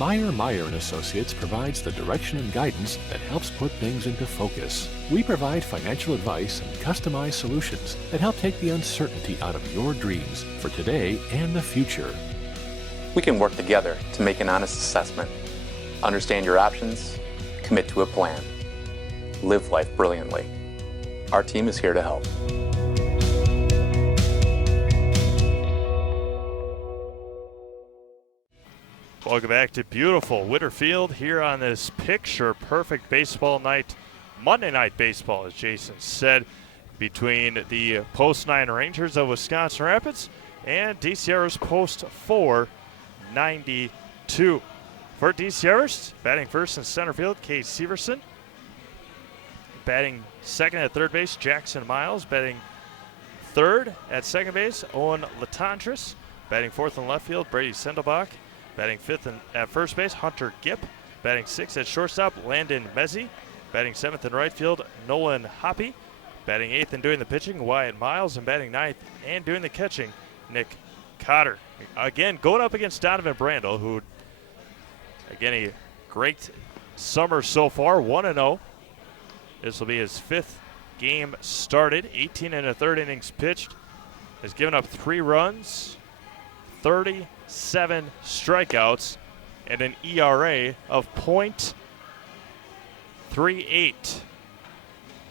Meyer & Associates provides the direction and guidance that helps put things into focus. We provide financial advice and customized solutions that help take the uncertainty out of your dreams for today and the future. We can work together to make an honest assessment, understand your options, commit to a plan, live life brilliantly. Our team is here to help. Welcome back to beautiful Whitterfield here on this picture-perfect baseball night, Monday Night Baseball, as Jason said, between the Post 9 Rangers of Wisconsin Rapids and DCR's Post 4 92. For DCR's, batting first in center field, Cade Severson. Batting second at third base, Jackson Miles. Batting third at second base, Owen Latendresse. Batting fourth in left field, Brady Sendelbach. Batting fifth at first base, Hunter Gipp. Batting sixth at shortstop, Landon Mezzi. Batting seventh in right field, Nolan Hoppe. Batting eighth and doing the pitching, Wyatt Miles. And batting ninth and doing the catching, Nick Cotter. Again, going up against Donovan Brandel, who, again, a great summer so far, 1-0. This will be his fifth game started, 18 and a third innings pitched. Has given up 3 runs, 37 strikeouts, and an ERA of .38.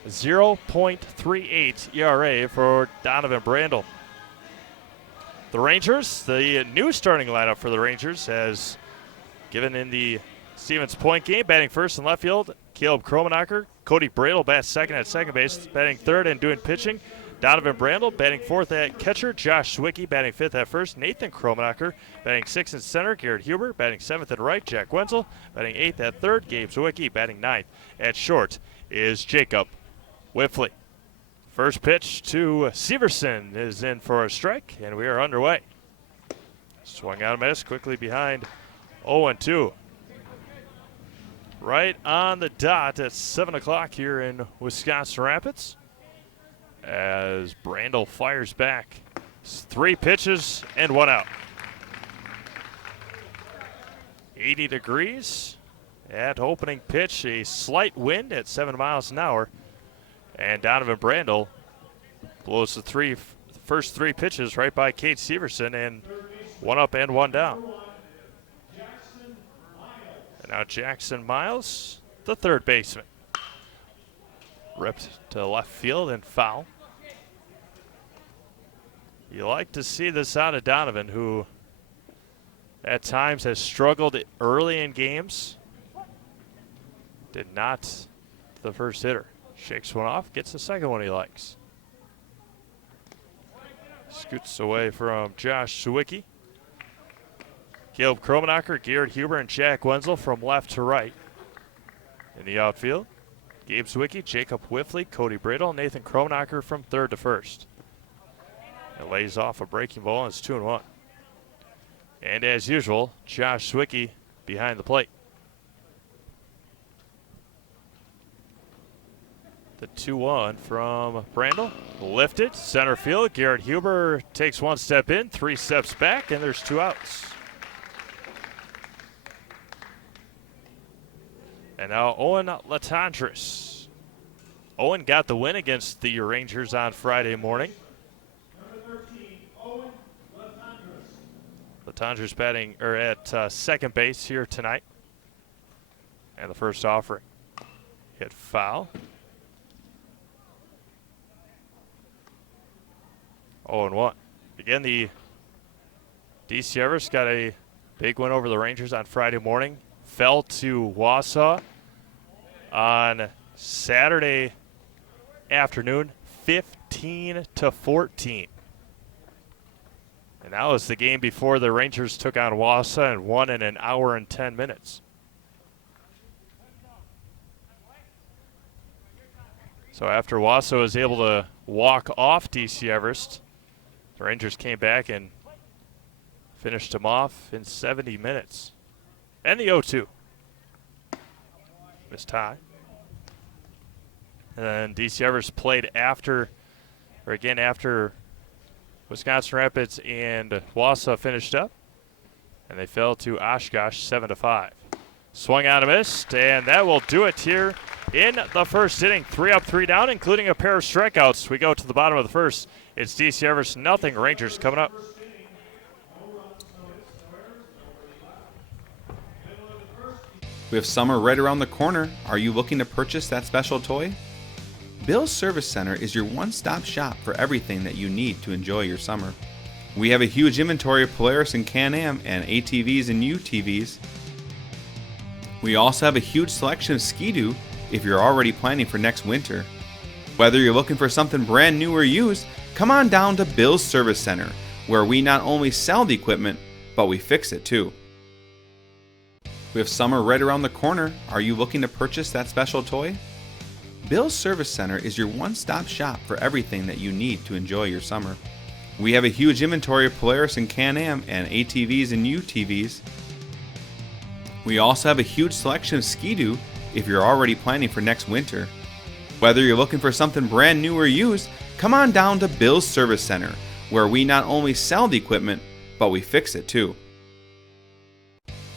0.38 ERA for Donovan Brandel. The Rangers, the new starting lineup for the Rangers, has given in the Stevens Point game. Batting first in left field, Caleb Kromenacher. Cody Bradle bats second at second base. Batting third and doing pitching, Donovan Brandel. Batting fourth at catcher, Josh Zwicky. Batting fifth at first, Nathan Kromenacher. Batting sixth in center, Garrett Huber. Batting seventh at right, Jack Wenzel. Batting eighth at third, Gabe Zwicky. Batting ninth at short is Jacob Whiffley. First pitch to Severson is in for a strike, and we are underway. Swung out a miss, quickly behind 0-2. Right on the dot at 7 o'clock here in Wisconsin Rapids, as Brandel fires back. It's 3 pitches and 1 out. 80 degrees at opening pitch, a slight wind at 7 miles an hour. And Donovan Brandel blows the first 3 pitches right by Cade Severson, and 1 up and 1 down. And now Jackson Miles, the third baseman. Ripped to left field and foul. You like to see this out of Donovan, who at times has struggled early in games. Did not the first hitter. Shakes one off, gets the second one he likes. Scoots away from Josh Zwicky. Caleb Kromenacher, Garrett Huber, and Jack Wenzel from left to right. In the outfield, Gabe Zwicky, Jacob Whiffley, Cody Bradle, Nathan Kromenacher from third to first. It lays off a breaking ball, and it's 2-1. And as usual, Josh Zwicky behind the plate. The 2-1 from Brandel. Lifted, center field. Garrett Huber takes 1 step in, 3 steps back, and there's 2 outs. And now Owen Latendresse. Owen got the win against the Rangers on Friday morning. Number 13, Owen Latendresse. Latendresse batting at second base here tonight. And the first offering hit foul. 0-1. Again, the DC Everest got a big win over the Rangers on Friday morning. Fell to Wausau on Saturday afternoon, 15-14. And that was the game before the Rangers took on Wausau and won in an hour and 10 minutes. So after Wausau was able to walk off DC Everest, the Rangers came back and finished them off in 70 minutes. And the 0-2. Missed tie. And then DC Everest played after Wisconsin Rapids and Wausau finished up. and they fell to Oshkosh 7-5. Swung on and missed, and that will do it here in the first inning. 3 up, 3 down, including a pair of strikeouts. We go to the bottom of the first. It's DC Everest nothing. Rangers coming up. We have summer right around the corner. Are you looking to purchase that special toy? Bill's Service Center is your one-stop shop for everything that you need to enjoy your summer. We have a huge inventory of Polaris and Can-Am and ATVs and UTVs. We also have a huge selection of Ski-Doo if you're already planning for next winter. Whether you're looking for something brand new or used, come on down to Bill's Service Center, where we not only sell the equipment, but we fix it too. We have summer right around the corner. Are you looking to purchase that special toy? Bill's Service Center is your one-stop shop for everything that you need to enjoy your summer. We have a huge inventory of Polaris and Can-Am and ATVs and UTVs. We also have a huge selection of Ski-Doo if you're already planning for next winter. Whether you're looking for something brand new or used, come on down to Bill's Service Center, where we not only sell the equipment, but we fix it too.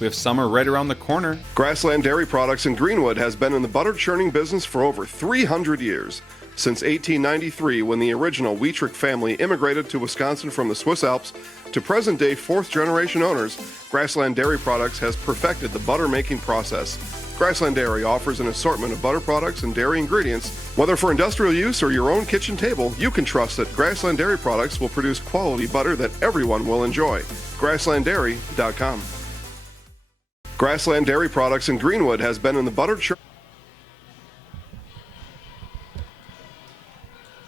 We have summer right around the corner. Grassland Dairy Products in Greenwood has been in the butter churning business for over 300 years. Since 1893, when the original Wietrich family immigrated to Wisconsin from the Swiss Alps, to present-day fourth-generation owners, Grassland Dairy Products has perfected the butter-making process. Grassland Dairy offers an assortment of butter products and dairy ingredients. Whether for industrial use or your own kitchen table, you can trust that Grassland Dairy Products will produce quality butter that everyone will enjoy. GrasslandDairy.com. Grassland Dairy Products in Greenwood has been in the butter churning.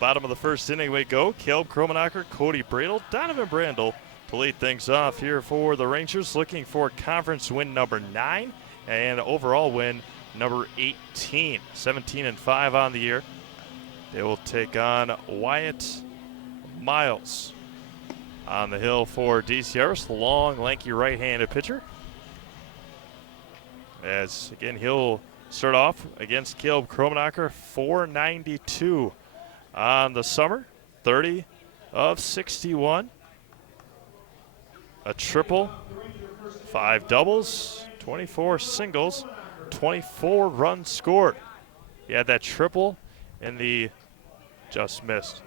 Bottom of the first inning we go. Caleb Kromenacher, Cody Bradel, Donovan Brandel to lead things off here for the Rangers, looking for conference win number 9 and overall win number 18. 17-5 on the year. They will take on Wyatt Miles on the hill for DC Everest, the long, lanky right-handed pitcher. As, again, he'll start off against Caleb Kromenacher, 492 on the summer, 30 of 61. A triple, 5 doubles, 24 singles, 24 runs scored. He had that triple in the just missed.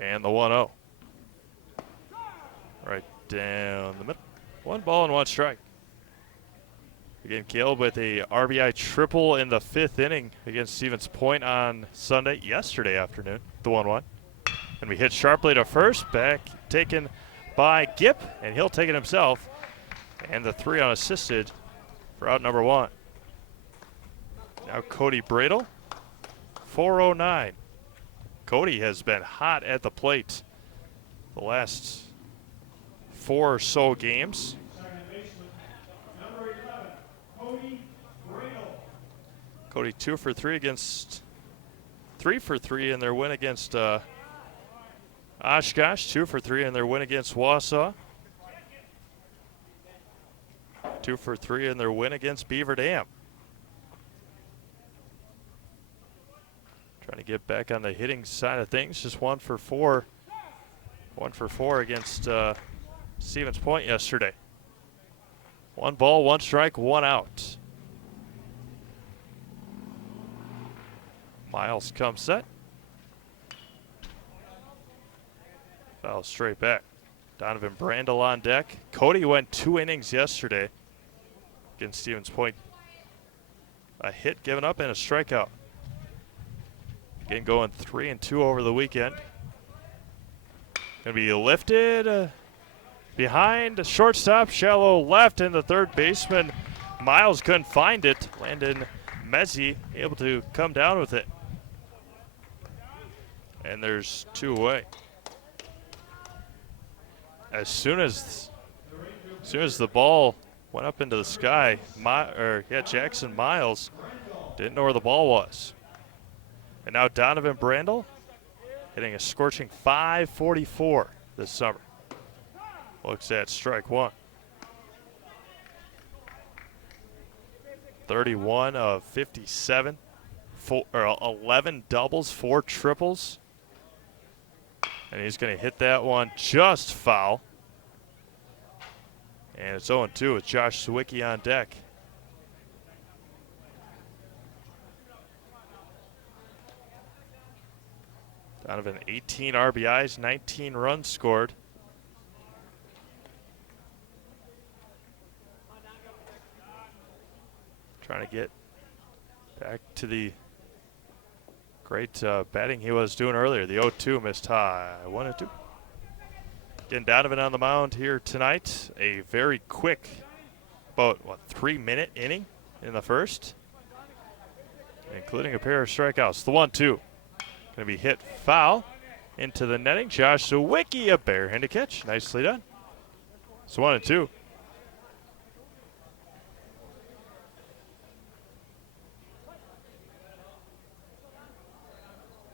And the 1-0. Right down the middle. 1 ball and 1 strike. Again, Caleb with a RBI triple in the 5th inning against Stevens Point on yesterday afternoon, the 1-1. And we hit sharply to first, back taken by Gipp, and he'll take it himself. And the 3 unassisted for out number 1. Now Cody Bradel, 409. Cody has been hot at the plate the last 4 or so games. Cody 2 for 3 against 3 for 3 in their win against Oshkosh, 2 for 3 in their win against Wausau, 2 for 3 in their win against Beaver Dam. Trying to get back on the hitting side of things, just 1 for 4. 1 for 4 against Stevens Point yesterday. 1 ball, 1 strike, 1 out. Miles comes set. Foul straight back. Donovan Brandel on deck. Cody went 2 innings yesterday against Stevens Point. A hit given up and a strikeout. Again, going 3-2 over the weekend. Going to be lifted behind the shortstop, shallow left, and the third baseman. Miles couldn't find it. Landon Mezzi able to come down with it. And there's 2 away. As soon as the ball went up into the sky, Jackson Miles didn't know where the ball was. And now Donovan Brandel hitting a scorching .544 this summer. Looks at strike 1. 31 of 57, 11 doubles, 4 triples. And he's going to hit that one just foul. And it's 0-2 with Josh Sawicki on deck. Donovan, 18 RBIs, 19 runs scored. Trying to get back to the great batting he was doing earlier. The 0-2 missed high. 1-2. Again, Donovan on the mound here tonight. A very quick, about 3-minute inning in the first, including a pair of strikeouts. The 1-2. Going to be hit foul into the netting. Josh Sawicki, a barehanded catch. Nicely done. It's 1-2.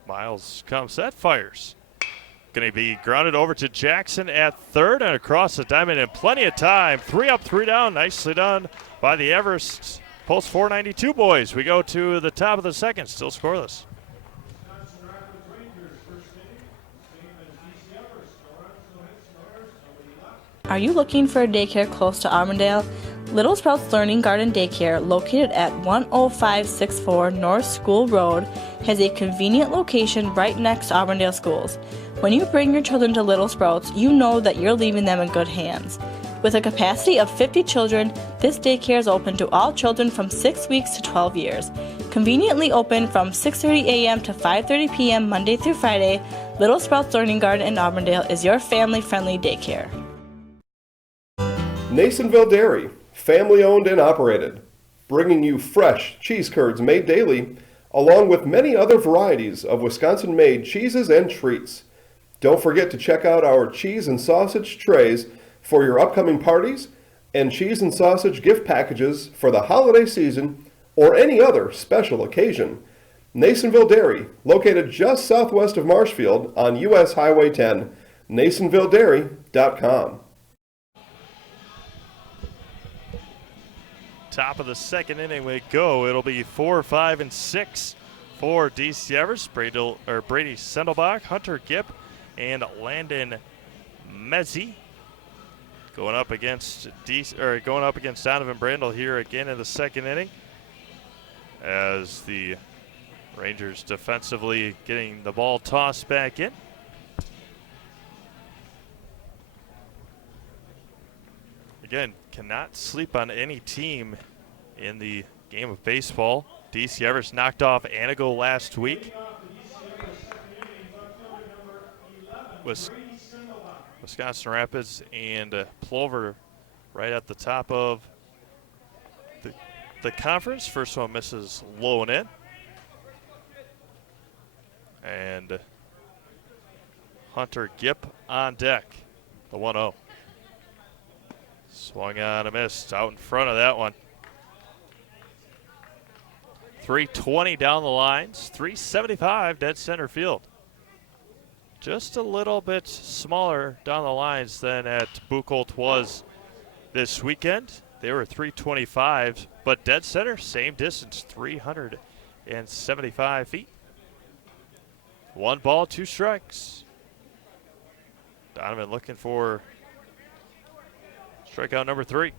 Miles comes set, fires. Going to be grounded over to Jackson at third and across the diamond in plenty of time. 3 up, 3 down. Nicely done by the Everest Post 492 boys. We go to the top of the second, still scoreless. Are you looking for a daycare close to Auburndale? Little Sprouts Learning Garden Daycare, located at 10564 North School Road, has a convenient location right next to Auburndale schools. When you bring your children to Little Sprouts, you know that you're leaving them in good hands. With a capacity of 50 children, this daycare is open to all children from 6 weeks to 12 years. Conveniently open from 6:30 a.m. to 5:30 p.m. Monday through Friday, Little Sprouts Learning Garden in Auburndale is your family-friendly daycare. Nasonville Dairy, family owned and operated, bringing you fresh cheese curds made daily, along with many other varieties of Wisconsin-made cheeses and treats. Don't forget to check out our cheese and sausage trays for your upcoming parties and cheese and sausage gift packages for the holiday season or any other special occasion. Nasonville Dairy, located just southwest of Marshfield on U.S. Highway 10, NasonvilleDairy.com. Top of the second inning we go. It'll be 4, 5, and 6 for DC Everest. Brady Sendelbach, Hunter Gipp, and Landon Mezzi going up against Donovan Brandel here again in the second inning, as the Rangers defensively getting the ball tossed back in. Again, cannot sleep on any team in the game of baseball. DC Everest knocked off Anago last week. Wisconsin Rapids and Plover right at the top of the conference. First one misses low and in. And Hunter Gipp on deck, the 1-0. Swung on a miss, out in front of that one. 320 down the lines, 375 dead center field. Just a little bit smaller down the lines than at Buchholz was this weekend. They were 325, but dead center, same distance, 375 feet. 1 ball, 2 strikes. Donovan looking for strikeout number 3.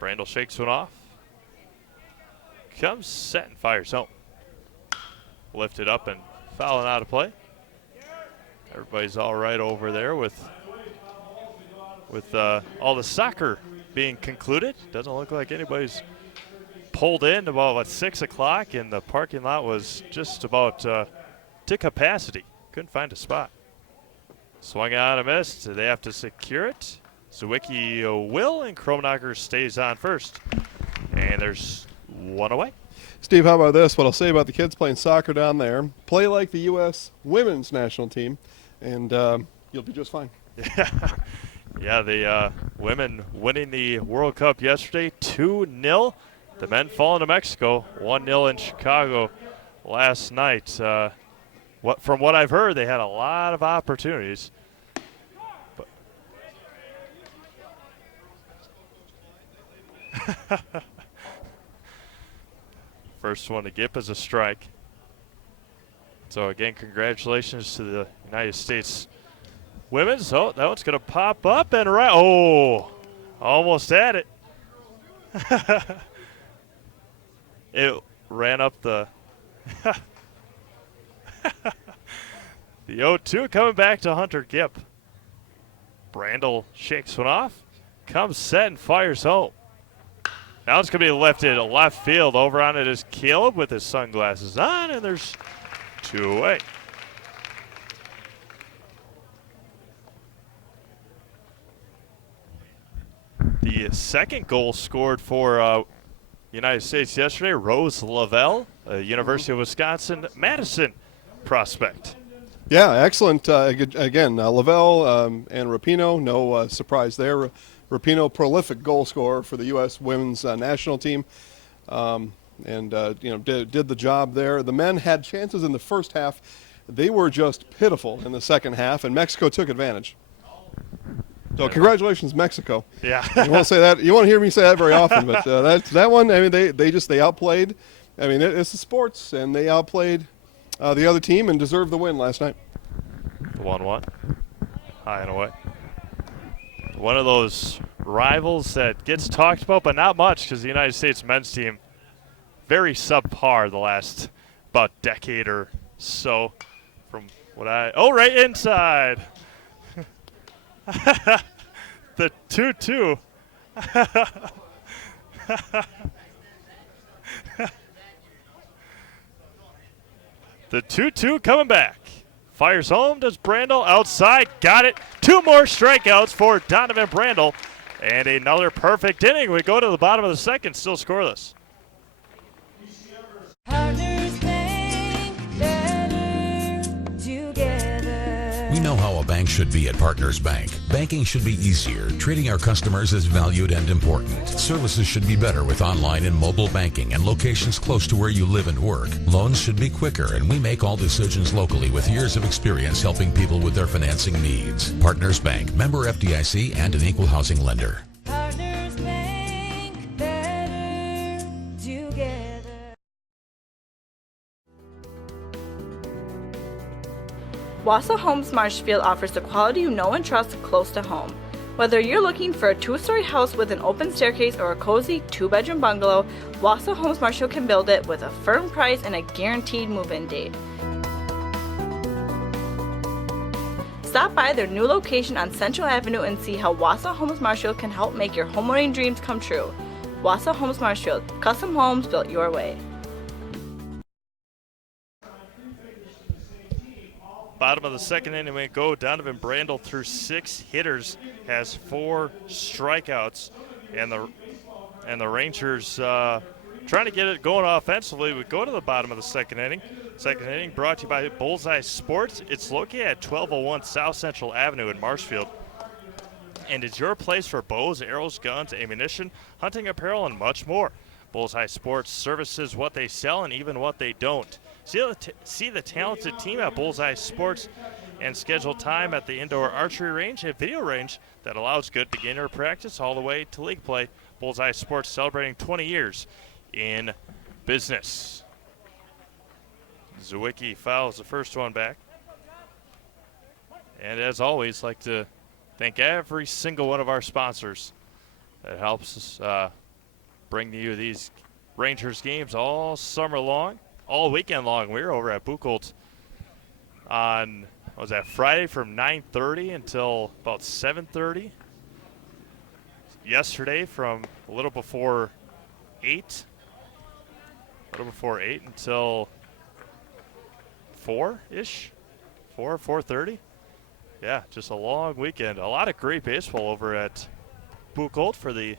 Brandel shakes one off. Comes set and fires home. Lifted up and fouling out of play. Everybody's all right over there with all the soccer being concluded. Doesn't look like anybody's pulled in about 6 o'clock, and the parking lot was just about to capacity. Couldn't find a spot. Swung on a miss. They have to secure it. Sawicki will, and Kromnacher stays on first. And there's one away. Steve, how about this? What I'll say about the kids playing soccer down there, play like the U.S. women's national team, and you'll be just fine. Yeah, the women winning the World Cup yesterday, 2-0. The men falling to Mexico, 1-0 in Chicago last night. From what I've heard, they had a lot of opportunities. First one to Gip is a strike. So again, congratulations to the United States women's. Oh, that one's going to pop up and right. Oh, almost had it. It ran up the the 0-2 coming back to Hunter Gip. Brandel shakes one off, comes set and fires home. Now it's going to be lifted left field. Over on it is Caleb with his sunglasses on, and there's 2 away. The second goal scored for United States yesterday, Rose Lavelle, a University of Wisconsin-Madison prospect. Yeah, excellent. Again, Lavelle and Rapinoe, no surprise there. Rapinoe, prolific goal scorer for the U.S. women's national team, and did the job there. The men had chances in the first half. They were just pitiful in the second half, and Mexico took advantage. So congratulations, Mexico. Yeah. You won't say that. You won't hear me say that very often, but that one. I mean, they outplayed. I mean, it's the sports, and they outplayed the other team and deserved the win last night. 1-1, high and away. One of those rivals that gets talked about, but not much, because the United States men's team very subpar the last about decade or so. From what right inside. The 2-2. The 2-2 coming back. Fires home, does Brandel outside, got it. 2 more strikeouts for Donovan Brandel, and another perfect inning. We go to the bottom of the second, still scoreless. Partners Bank, better together. We know how a bank should be at Partners Bank. Banking should be easier. Treating our customers as valued and important. Services should be better with online and mobile banking and locations close to where you live and work. Loans should be quicker, and we make all decisions locally with years of experience helping people with their financing needs. Partners Bank, member FDIC, and an equal housing lender. Partners Bank, better together. Wausau Homes Marshfield offers the quality you know and trust close to home. Whether you're looking for a 2-story house with an open staircase or a cozy 2-bedroom bungalow, Wausau Homes Marshfield can build it with a firm price and a guaranteed move-in date. Stop by their new location on Central Avenue and see how Wausau Homes Marshfield can help make your homeowning dreams come true. Wausau Homes Marshfield, custom homes built your way. Bottom of the second inning we go. Donovan Brandel through 6 hitters has 4 strikeouts, and the Rangers trying to get it going offensively. We go to the bottom of the second inning. Second inning brought to you by Bullseye Sports. It's located at 1201 South Central Avenue in Marshfield, and it's your place for bows, arrows, guns, ammunition, hunting apparel, and much more. Bullseye Sports services what they sell and even what they don't. See the talented team at Bullseye Sports and schedule time at the indoor archery range and video range that allows good beginner practice all the way to league play. Bullseye Sports celebrating 20 years in business. Zwicky fouls the first one back. And as always, like to thank every single one of our sponsors that helps us bring to you these Rangers games all summer long. All weekend long. We were over at Buchholz on, what was that, Friday from 9:30 until about 7:30. Yesterday from a little before 8 until 4-ish, 4:30. Yeah, just a long weekend. A lot of great baseball over at Buchholz for the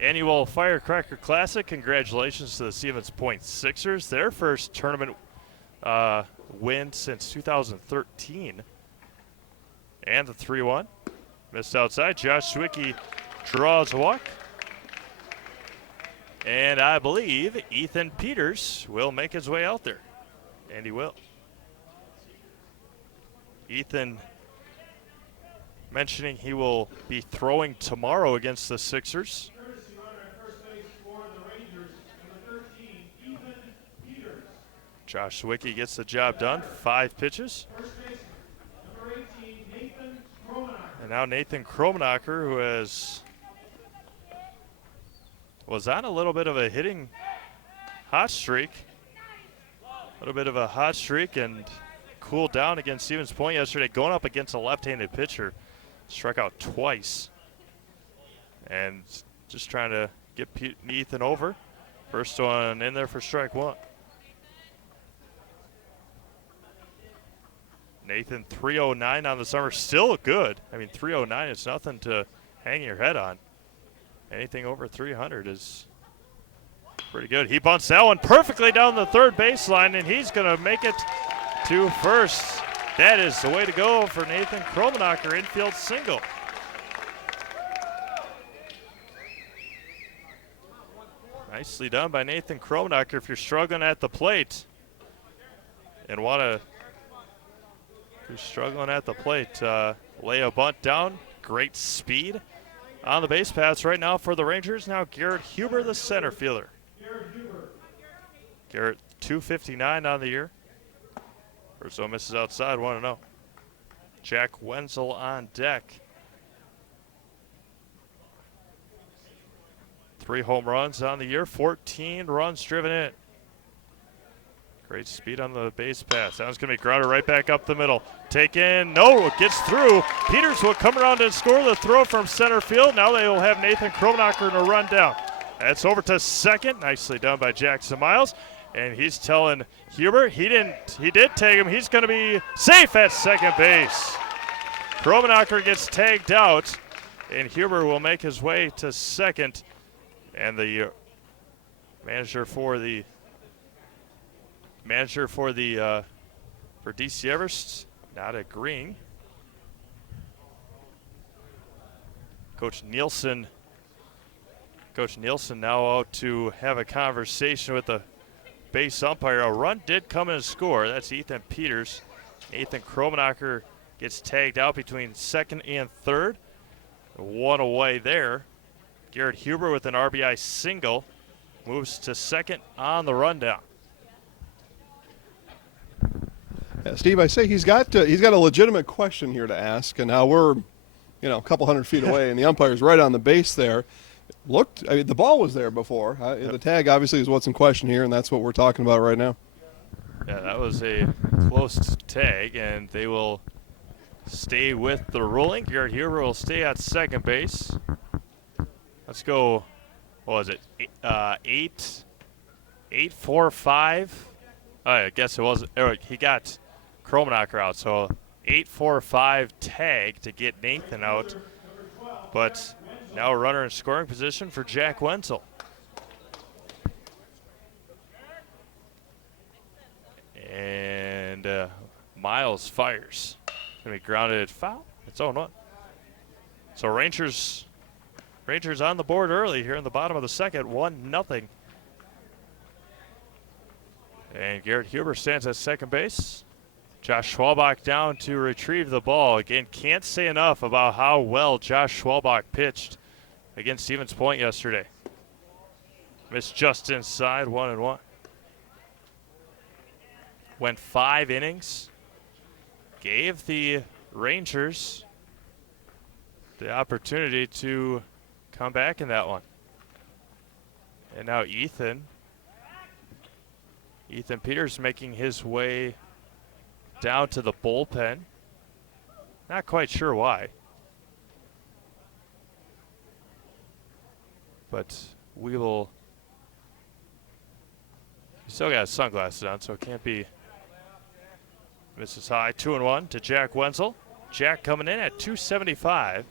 annual Firecracker Classic. Congratulations to the Stevens Point Sixers, their first tournament win since 2013. And the 3-1. Missed outside. Josh Zwicky draws a walk. And I believe Ethan Peters will make his way out there. And he will. Ethan mentioning he will be throwing tomorrow against the Sixers. Josh Zwicky gets the job done. 5 pitches. Number 18, Nathan Kromenacher. And now Nathan Kromenacher, who was on a little bit of a hitting hot streak. A little bit of a hot streak and cooled down against Stevens Point yesterday, going up against a left-handed pitcher. Struck out twice. And just trying to get Ethan over. First one in there for strike 1. Nathan, 309 on the summer, still good. I mean, 309 is nothing to hang your head on. Anything over 300 is pretty good. He bunts that one perfectly down the third baseline, and he's going to make it to first. That is the way to go for Nathan Kromenacher, infield single. Nicely done by Nathan Kromenacher. If you're struggling at the plate and want to, if you're struggling at the plate, lay a bunt down. Great speed on the base paths right now for the Rangers. Now Garrett Huber, the center fielder. Garrett, 259 on the year. First one misses outside, 1-0. Jack Wenzel on deck. 3 home runs on the year, 14 runs driven in. Great speed on the base pass. That one's going to be grounded right back up the middle. Taken, no, it gets through. Peters will come around and score the throw from center field. Now they will have Nathan Kromenacher in a run down. That's over to second. Nicely done by Jackson Miles. And he's telling Huber he did tag him. He's going to be safe at second base. Kromenacher gets tagged out, and Huber will make his way to second. And the manager for DC Everest not agreeing. Coach Nielsen now out to have a conversation with the base umpire. A run did come in and score. That's Ethan Peters. Nathan Kromenacher gets tagged out between second and third. 1 away there. Garrett Huber with an RBI single moves to second on the rundown. Yeah, Steve, I say he's got a legitimate question here to ask, and now we're, a couple hundred feet away, and the umpire's right on the base there. The ball was there before. Yep. The tag obviously is what's in question here, and that's what we're talking about right now. Yeah, that was a close tag, and they will stay with the ruling. Garrett Huber will stay at second base. Let's go. What was it? 8-4-5. I guess it was. He got Kromenacher out, so 8-4-5 tag to get Nathan out. But now a runner in scoring position for Jack Wenzel. And Miles fires. Going to be grounded foul. It's 0-1. So Rangers on the board early here in the bottom of the second, 1-0. And Garrett Huber stands at second base. Josh Schwalbach down to retrieve the ball. Again, can't say enough about how well Josh Schwalbach pitched against Stevens Point yesterday. Missed just inside, 1-1. Went 5 innings. Gave the Rangers the opportunity to come back in that one. And now Ethan Peters making his way down to the bullpen. Not quite sure why. But we will. He still got his sunglasses on, so it can't be. Misses high, 2-1 to Jack Wenzel. Jack coming in at 275.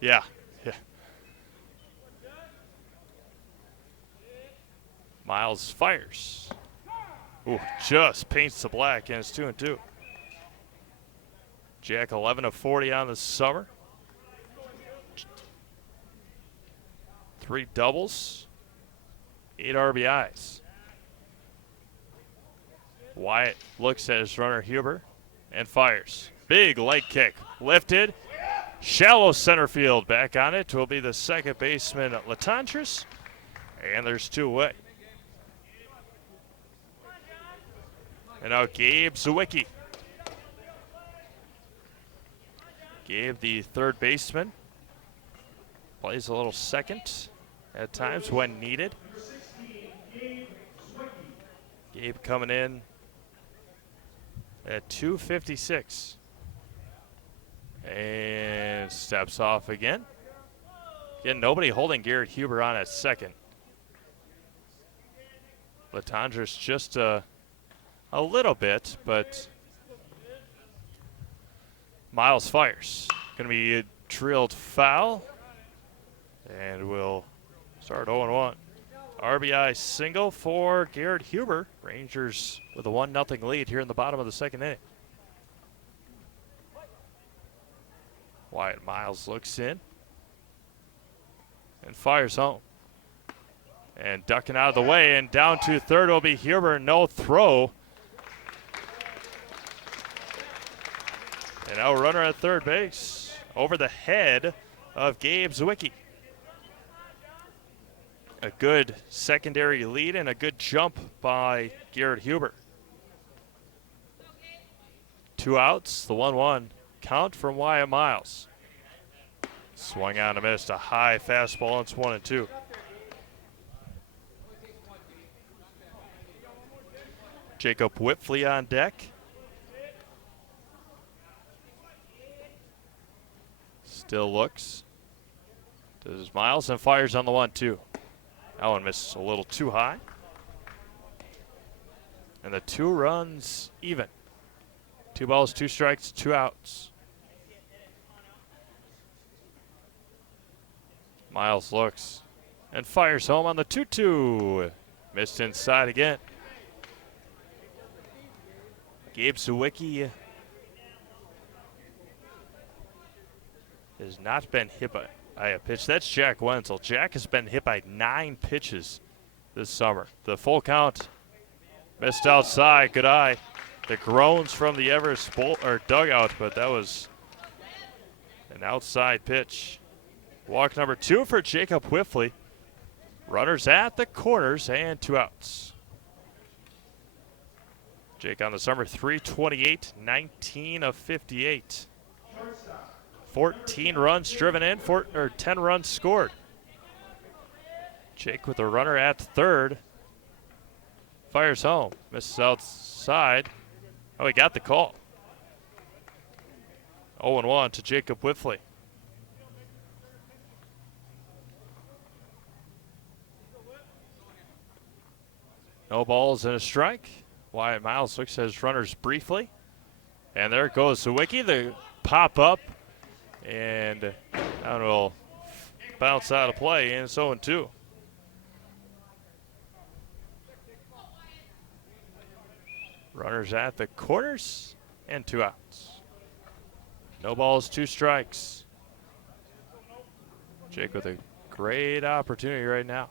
Yeah. Miles fires. Ooh, just paints the black, and it's 2-2. Jack 11 of 40 on the summer. 3 doubles, 8 RBIs. Wyatt looks at his runner Huber and fires. Big leg kick, lifted. Shallow center field. Back on it will be the second baseman Latantris. And there's 2 away. And now Gabe Zawicki. Gabe, the third baseman, plays a little second at times when needed. Gabe coming in at 256. And steps off again. Again, nobody holding Garrett Huber on at second. Latondras just a little bit, but Miles fires. Going to be a drilled foul. And we'll start 0-1. RBI single for Garrett Huber. Rangers with a 1-0 lead here in the bottom of the second inning. Wyatt Miles looks in and fires home. And ducking out of the way and down to third will be Huber. No throw. And now runner at third base over the head of Gabe Zawicki. A good secondary lead and a good jump by Garrett Huber. 2 outs, the 1-1 count from Wyatt Miles. Swung on and missed a high fastball. It's 1-2. Jacob Whitfley on deck. Still looks. Does Miles and fires on the 1-2. That one misses a little too high. And the 2 runs even. 2 balls, 2 strikes, 2 outs. Miles looks and fires home on the 2-2. Missed inside again. Gabe Zawicki has not been hit by a pitch. That's Jack Wenzel. Jack has been hit by 9 pitches this summer. The full count missed outside. Good eye. The groans from the Everest dugout, but that was an outside pitch. Walk number 2 for Jacob Whitfley. Runners at the corners and 2 outs. Jake on the summer, 328, 19 of 58. 14 runs driven in, 10 runs scored. Jake with a runner at third. Fires home, misses outside. Oh, he got the call. 0-1 to Jacob Whitfley. No balls and a strike. Wyatt Miles looks at his runners briefly. And there goes Zawicki, the pop up. And that will bounce out of play, and it's 0-2. Runners at the corners and 2 outs. No balls, 2 strikes. Jake with a great opportunity right now.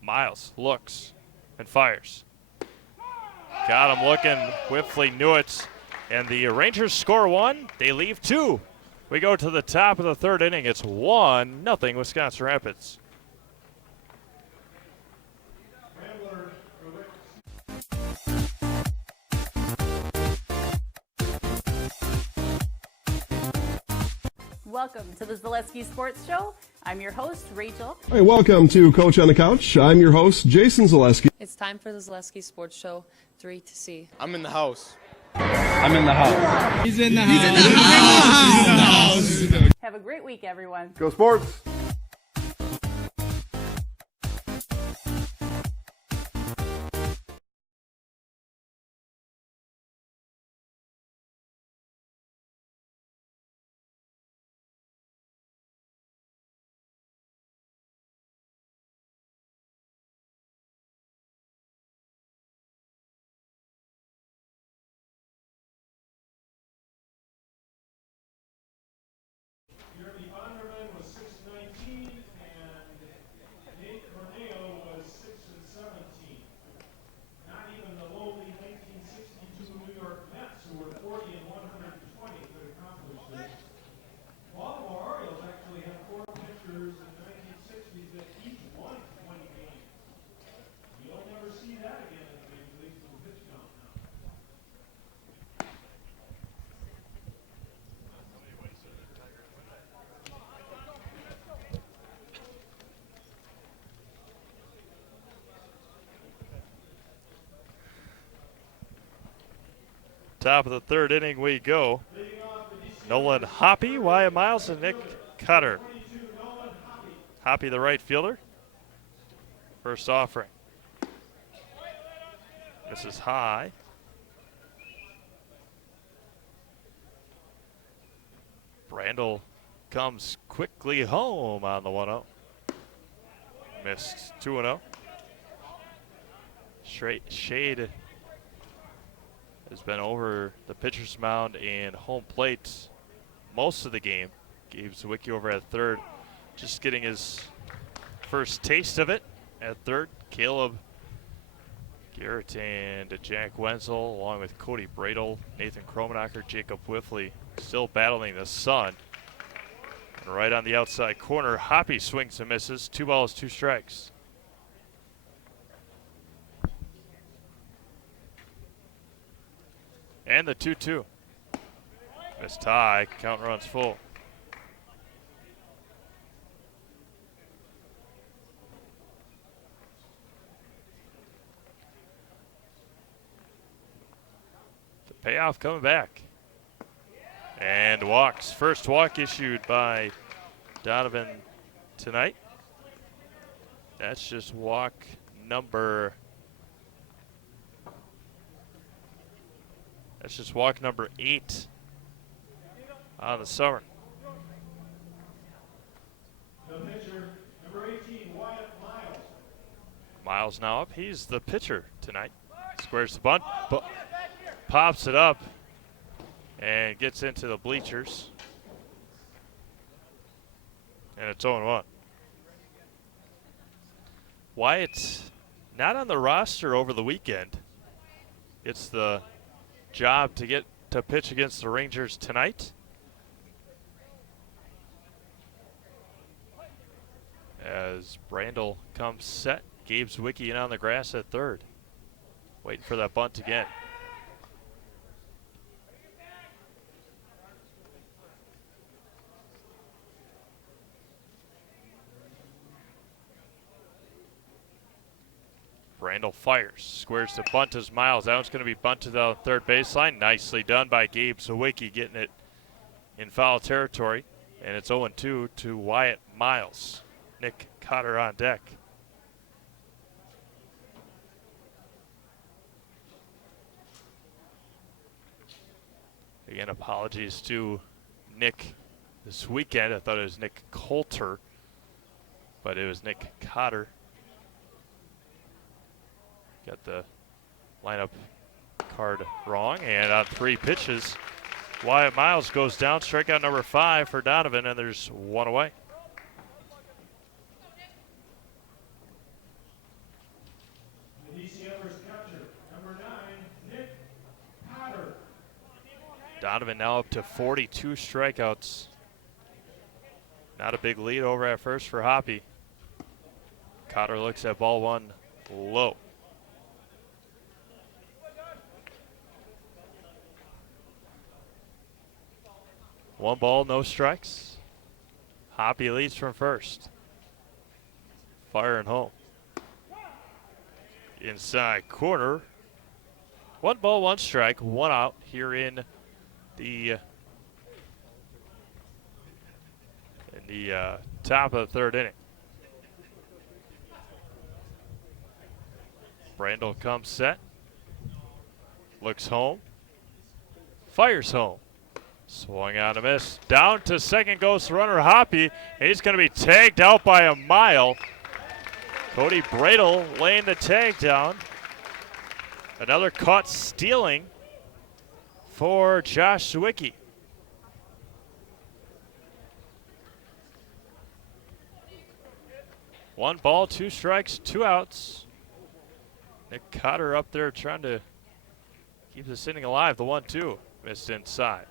Miles looks and fires. Got him looking. Whitfley knew it. And the Rangers score 1. They leave 2. We go to the top of the third inning. It's 1-0 Wisconsin Rapids. Welcome to the Zaleski Sports Show. I'm your host, Rachel. Hey, welcome to Coach on the Couch. I'm your host, Jason Zaleski. It's time for the Zaleski Sports Show 3 to see. I'm in the house. I'm in the house. He's in the house. He's in the house. Have a great week, everyone. Go Sports! Jeremy Bonderman was 6'19", and Nate Corneo was 6'17". Not even the lowly 1962 New York Mets, who were 40 and 120, could accomplish this. Baltimore Orioles actually had 4 pitchers in the 1960s that each won 20 Top of the third inning we go. Nolan Hoppy, Wyatt Miles, and Nick Cutter. Hoppy, the right fielder. First offering. This is high. Brandel comes quickly home on the 1-0. Missed 2-0. Shade has been over the pitcher's mound and home plate most of the game. Gabe Zawicki over at third, just getting his first taste of it at third. Caleb Garrett and Jack Wenzel, along with Cody Bradel, Nathan Kromenacher, Jacob Whiffley, still battling the sun. And right on the outside corner, Hoppy swings and misses. 2 balls, 2 strikes. And the 2-2. Missed high, count runs full. The payoff coming back. And walks. First walk issued by Donovan tonight. That's just walk number. That's just walk number 8 on the summer. The pitcher, number 18, Wyatt Miles. Miles now up. He's the pitcher tonight. Squares the bunt, pops it up, and gets into the bleachers. And it's 0-1. Wyatt not on the roster over the weekend. It's the job to get to pitch against the Rangers tonight. As Brandel comes set, Gabe Zawicki in on the grass at third. Waiting for that bunt again. Brandel fires, squares the bunt as Miles. That one's going to be bunted on the third baseline. Nicely done by Gabe Zawicki, getting it in foul territory. And it's 0-2 to Wyatt Miles. Nick Cotter on deck. Again, apologies to Nick this weekend. I thought it was Nick Coulter, but it was Nick Cotter. Got the lineup card wrong, and on 3 pitches, Wyatt Miles goes down. Strikeout number 5 for Donovan, and there's 1 away. Donovan now up to 42 strikeouts. Not a big lead over at first for Hoppy. Cotter looks at ball 1 low. One ball, no strikes. Hoppy leads from first. Firing home. Inside corner. 1 ball, 1 strike, 1 out here in the top of the third inning. Brandel comes set. Looks home. Fires home. Swung on a miss. Down to second goes the runner Hoppy. He's going to be tagged out by a mile. Cody Bradel laying the tag down. Another caught stealing for Josh Zawicki. One ball, 2 strikes, 2 outs. Nick Cotter up there trying to keep this inning alive. The 1-2 missed inside.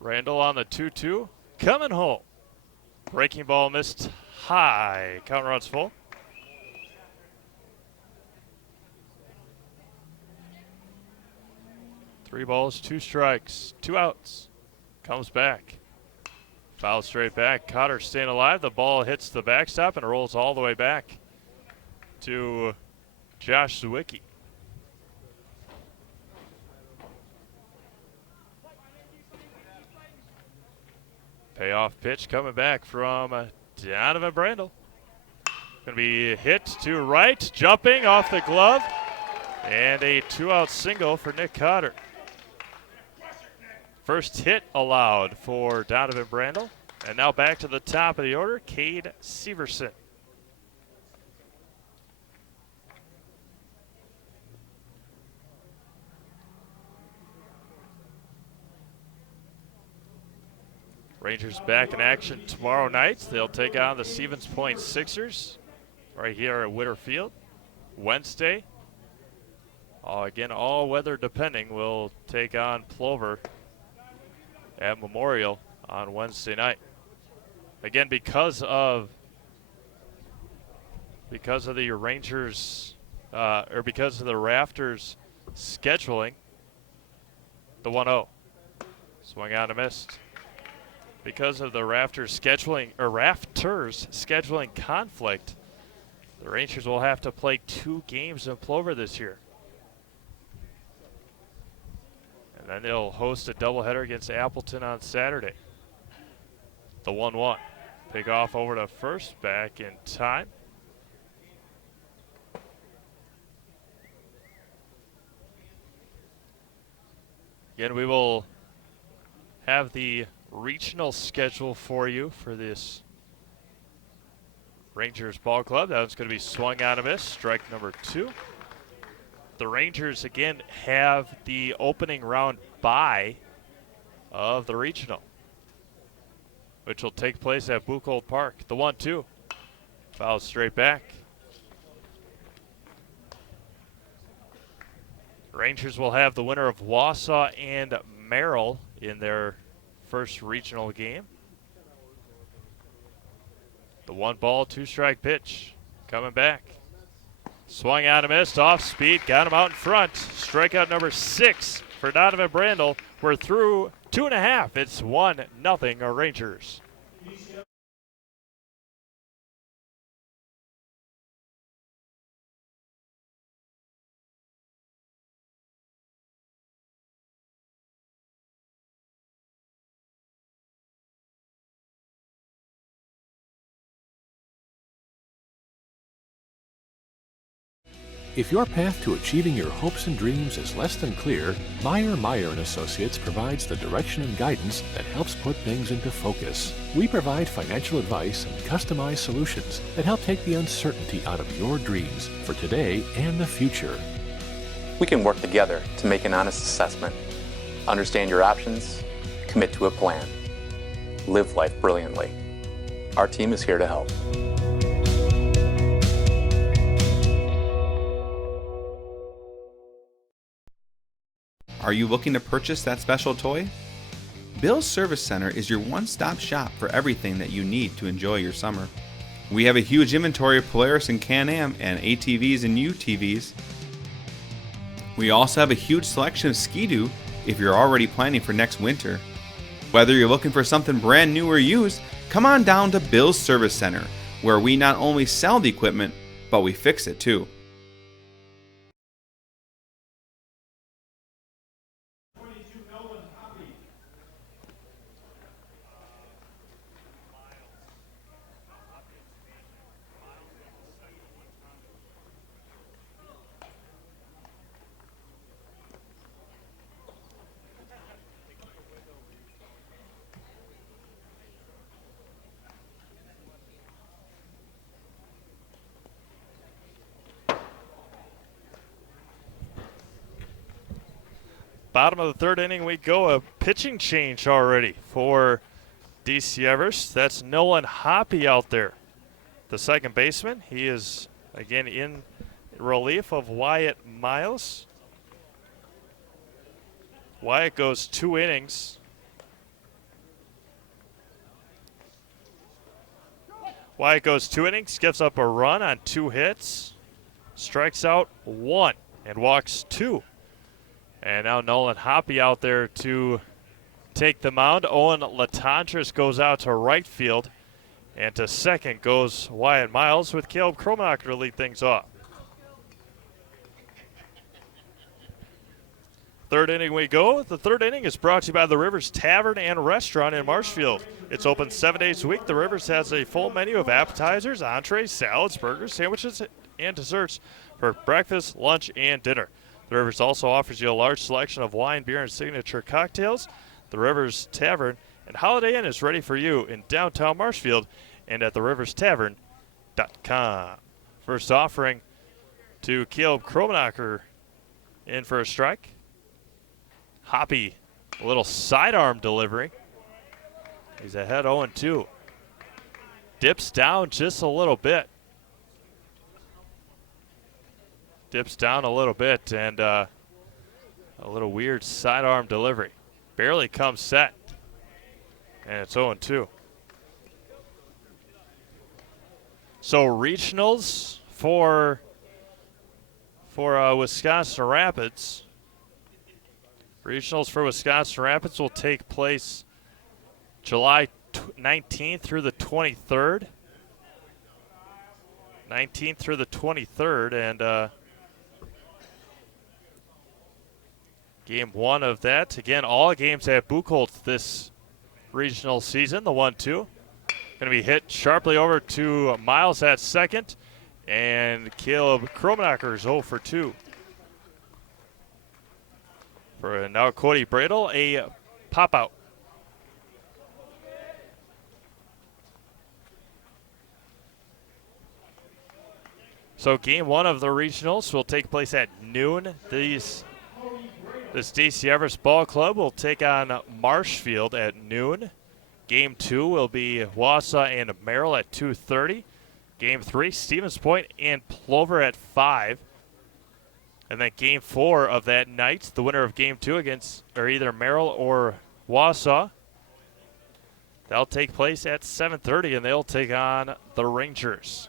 Randall on the 2-2, coming home. Breaking ball missed high. Count runs full. Three balls, 2 strikes, 2 outs. Comes back. Foul straight back. Cotter staying alive. The ball hits the backstop and rolls all the way back to Josh Zwicky. Payoff pitch coming back from Donovan Brandel. Going to be hit to right, jumping off the glove, and a 2-out single for Nick Cotter. First hit allowed for Donovan Brandel. And now back to the top of the order, Cade Severson. Rangers back in action tomorrow night. They'll take on the Stevens Point Sixers right here at Witter Field. Wednesday, again, all weather depending, we'll take on Plover at Memorial on Wednesday night. Again, because of the Rangers, or because of the Rafters scheduling, the 1-0. Swung out and missed. Because of the Rafters scheduling conflict, the Rangers will have to play 2 games in Plover this year. And then they'll host a doubleheader against Appleton on Saturday. The 1-1. Pick off over to first, back in time. Again, we will have the regional schedule for you for this Rangers ball club. That one's going to be swung on a miss, strike number 2. The Rangers again have the opening round bye of the regional, which will take place at Buchholz Park. The 1-2. Foul straight back. Rangers will have the winner of Wausau and Merrill in their first regional game. The 1-ball, 2-strike pitch coming back. Swung out and missed, off speed, got him out in front. Strikeout number 6 for Donovan Brandel. We're through 2.5. It's 1-0 Rangers. If your path to achieving your hopes and dreams is less than clear, Meyer & Associates provides the direction and guidance that helps put things into focus. We provide financial advice and customized solutions that help take the uncertainty out of your dreams for today and the future. We can work together to make an honest assessment, understand your options, commit to a plan, live life brilliantly. Our team is here to help. Are you looking to purchase that special toy? Bill's Service Center is your one-stop shop for everything that you need to enjoy your summer. We have a huge inventory of Polaris and Can-Am and ATVs and UTVs. We also have a huge selection of Ski-Doo if you're already planning for next winter. Whether you're looking for something brand new or used, come on down to Bill's Service Center, where we not only sell the equipment, but we fix it too. Bottom of the 3rd inning we go. A pitching change already for DC Everest. That's Nolan Hoppy out there, the second baseman. He is again in relief of Wyatt Miles. Wyatt goes 2 innings. Wyatt goes 2 innings, gives up a run on 2 hits, strikes out 1 and walks 2. And now Nolan Hoppy out there to take the mound. Owen Latendresse goes out to right field. And to second goes Wyatt Miles with Caleb Kromenacher to lead things off. Third inning we go. The third inning is brought to you by the Rivers Tavern and Restaurant in Marshfield. It's open 7 days a week. The Rivers has a full menu of appetizers, entrees, salads, burgers, sandwiches, and desserts for breakfast, lunch, and dinner. The Rivers also offers you a large selection of wine, beer, and signature cocktails. The Rivers Tavern and Holiday Inn is ready for you in downtown Marshfield and at theriverstavern.com. First offering to Caleb Kromenacher in for a strike. Hoppy, a little sidearm delivery. He's ahead 0-2. Dips down just a little bit. Dips down a little bit and a little weird sidearm delivery. Barely comes set. And it's 0-2. So regionals for Wisconsin Rapids. Regionals for Wisconsin Rapids will take place July 19th through the 23rd. 19th through the 23rd, and game one of that. Again, all games at Buchholz this regional season, the 1-2. Going to be hit sharply over to Miles at second, and Caleb Kromenacher is 0 for 2. For now, Cody Bradle, a pop out. So game one of the regionals will take place at noon. This DC Everest Ball Club will take on Marshfield at noon. Game two will be Wausau and Merrill at 2:30. Game three, Stevens Point and Plover at 5. And then game four of that night, the winner of game two against either Merrill or Wausau, that'll take place at 7:30, and they'll take on the Rangers.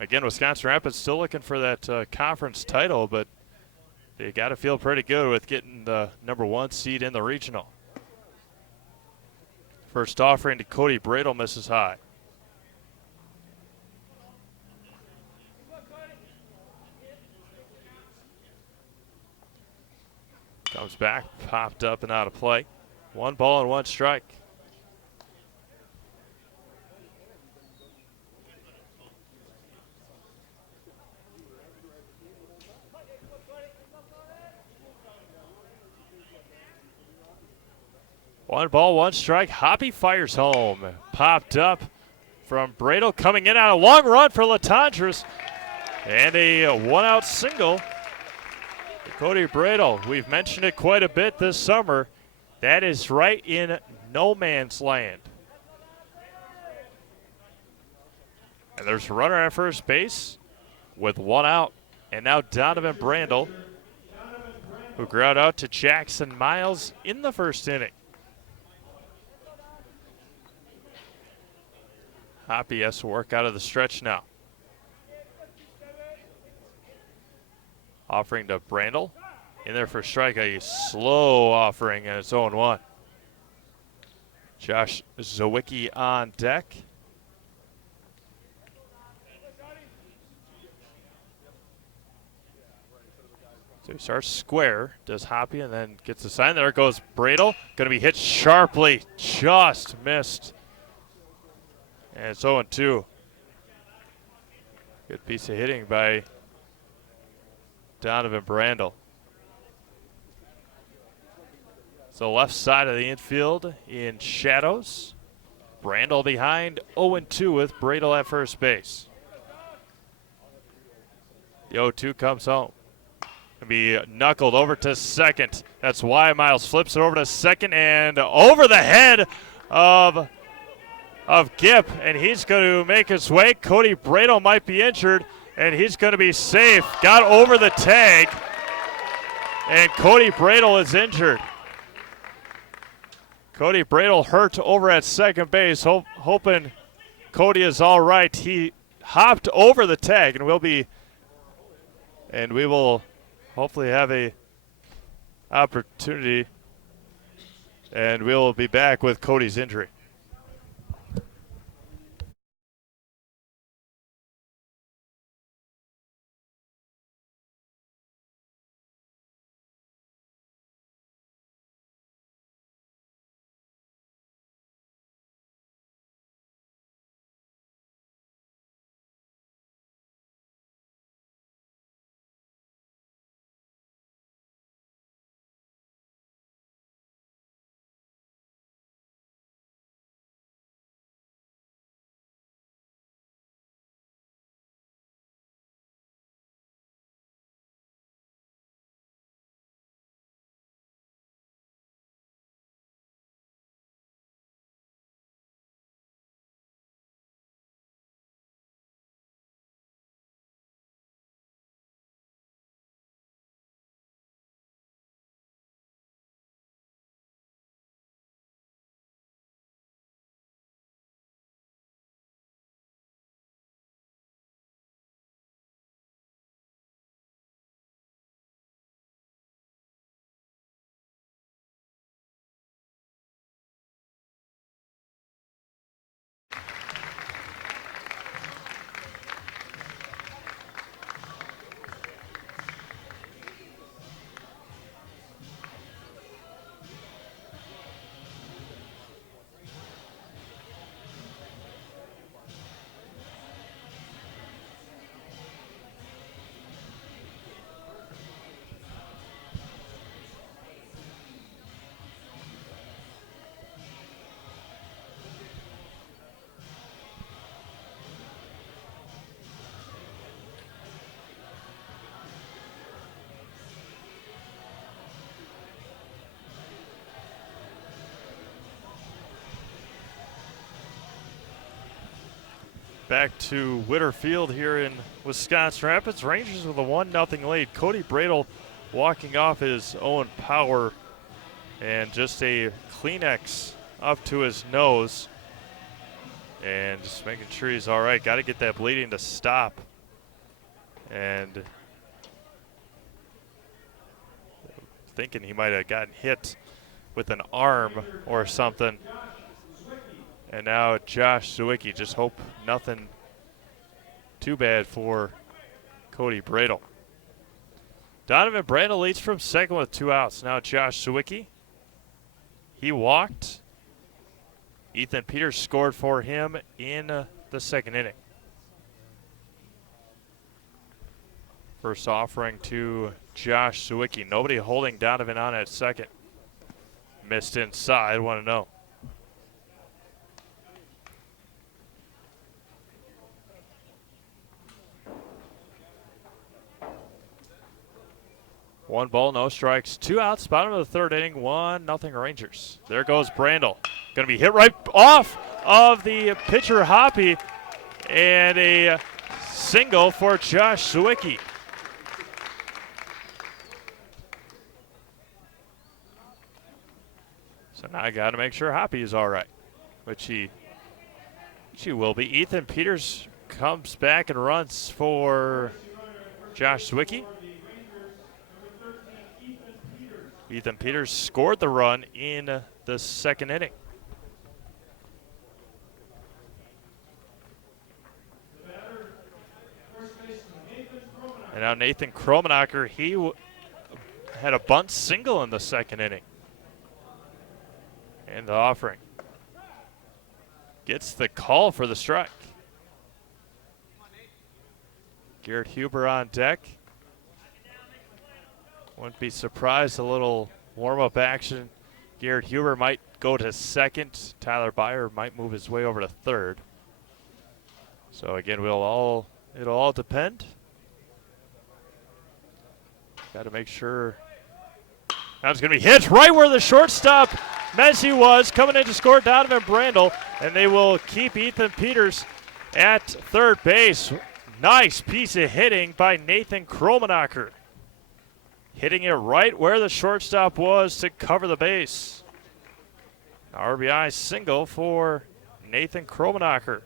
Again, Wisconsin Rapids still looking for that conference title, but they got to feel pretty good with getting the number 1 seed in the regional. First offering to Cody Bradle misses high. Comes back, popped up and out of play. 1 ball and 1 strike. One ball, 1 strike. Hoppy fires home. Popped up from Bradle, coming in on a long run for Latendresse. And a 1-out single. Cody Bradle, we've mentioned it quite a bit this summer. That is right in no man's land. And there's a runner at first base with 1 out. And now Donovan Brandel, who ground out to Jackson Miles in the first inning. Hoppy has to work out of the stretch now. Offering to Brandel. In there for a strike, a slow offering, and it's 0-1. Josh Zawicki on deck. So he starts square, does Hoppy, and then gets a sign. There goes Bradle. Going to be hit sharply, just missed. And it's 0-2. Good piece of hitting by Donovan Brandel. So left side of the infield in shadows. Brandel behind, 0-2 with Bradle at first base. The 0-2 comes home. Gonna be knuckled over to second. That's why Miles flips it over to second and over the head of Gipp, and he's going to make his way. Cody Bradle might be injured, and he's going to be safe. Got over the tag, and Cody Bradle is injured. Cody Bradle hurt over at second base, hoping Cody is all right. He hopped over the tag, and we will hopefully have a opportunity And we'll be back with Cody's injury. Back to Whitterfield here in Wisconsin Rapids. Rangers with a 1-0 lead. Cody Bradle walking off his own power and just a Kleenex up to his nose. And just making sure he's all right. Got to get that bleeding to stop. And thinking he might have gotten hit with an arm or something. And now Josh Zwicky. Just hope nothing too bad for Cody Bradle. Donovan Brandel leads from second with 2 outs. Now Josh Zwicky. He walked. Ethan Peters scored for him in the second inning. First offering to Josh Zwicky. Nobody holding Donovan on at second. Missed inside, 1-0. One ball, no strikes, 2 outs, bottom of the third inning, 1-0 Rangers. There goes Brandel. Going to be hit right off of the pitcher Hoppy, and a single for Josh Zwicky. So now I got to make sure Hoppy is all right, which she will be. Ethan Peters comes back and runs for Josh Zwicky. Ethan Peters scored the run in the second inning. And now Nathan Kromenacher, he had a bunt single in the second inning. And the offering gets the call for the strike. Garrett Huber on deck. Wouldn't be surprised, a little warm-up action. Garrett Huber might go to second. Tyler Byer might move his way over to third. So again, it'll all depend. Got to make sure. That's going to be hit right where the shortstop Messi was, coming in to score Donovan Brandel, and they will keep Ethan Peters at third base. Nice piece of hitting by Nathan Kromenacher. Hitting it right where the shortstop was to cover the base. RBI single for Nathan Kromenacher.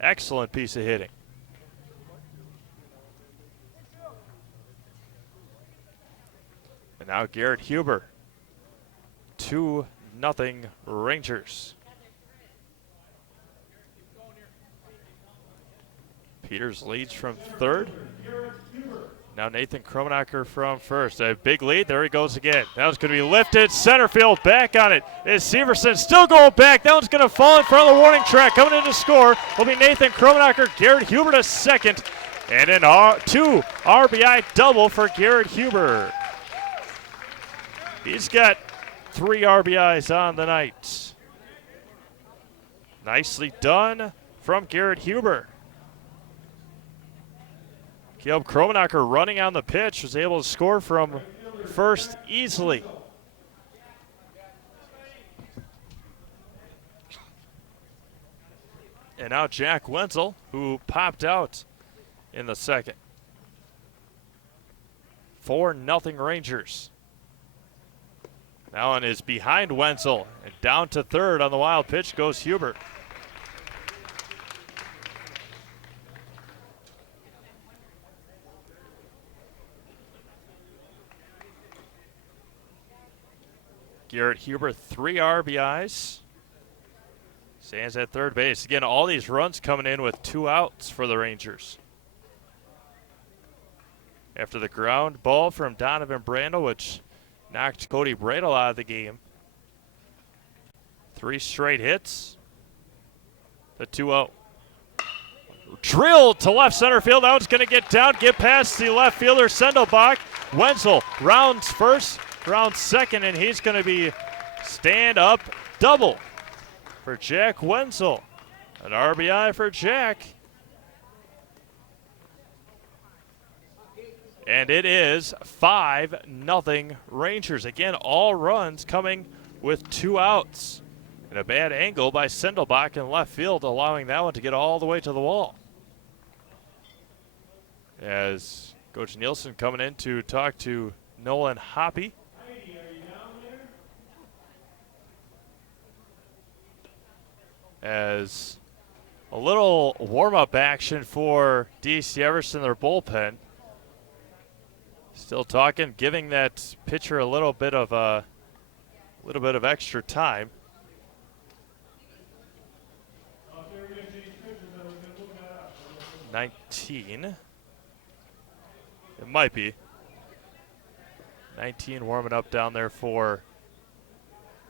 Excellent piece of hitting. And now Garrett Huber. 2-0 Rangers. Peters leads from third. Now Nathan Kromenacher from first. A big lead. There he goes again. That one's going to be lifted. Center field. Back on it is Severson. Still going back. That one's going to fall in front of the warning track. Coming in to score will be Nathan Kromenacher. Garrett Huber to second. And an 2 RBI double for Garrett Huber. He's got 3 RBIs on the night. Nicely done from Garrett Huber. Caleb Kromenacher running on the pitch was able to score from first easily. And now Jack Wenzel, who popped out in the second. 4-0 Rangers. Now one is behind Wenzel, and down to third on the wild pitch goes Huber. Garrett Huber, 3 RBIs. Stands at third base. Again, all these runs coming in with 2 outs for the Rangers. After the ground ball from Donovan Brandel, which knocked Cody Bradle out of the game. 3 straight hits. The 2-0. Drilled to left center field. That one's going to get down, get past the left fielder, Sendelbach. Wenzel rounds first, rounds second, and he's going to be stand-up double for Jack Wenzel. An RBI for Jack. And it is 5-0 Rangers. Again, all runs coming with 2 outs. And a bad angle by Sendelbach in left field, allowing that one to get all the way to the wall. As Coach Nielsen coming in to talk to Nolan Hoppy. As a little warm-up action for DC Everson, their bullpen. Still talking, giving that pitcher a little bit of extra time. $19. It might be. 19 warming up down there for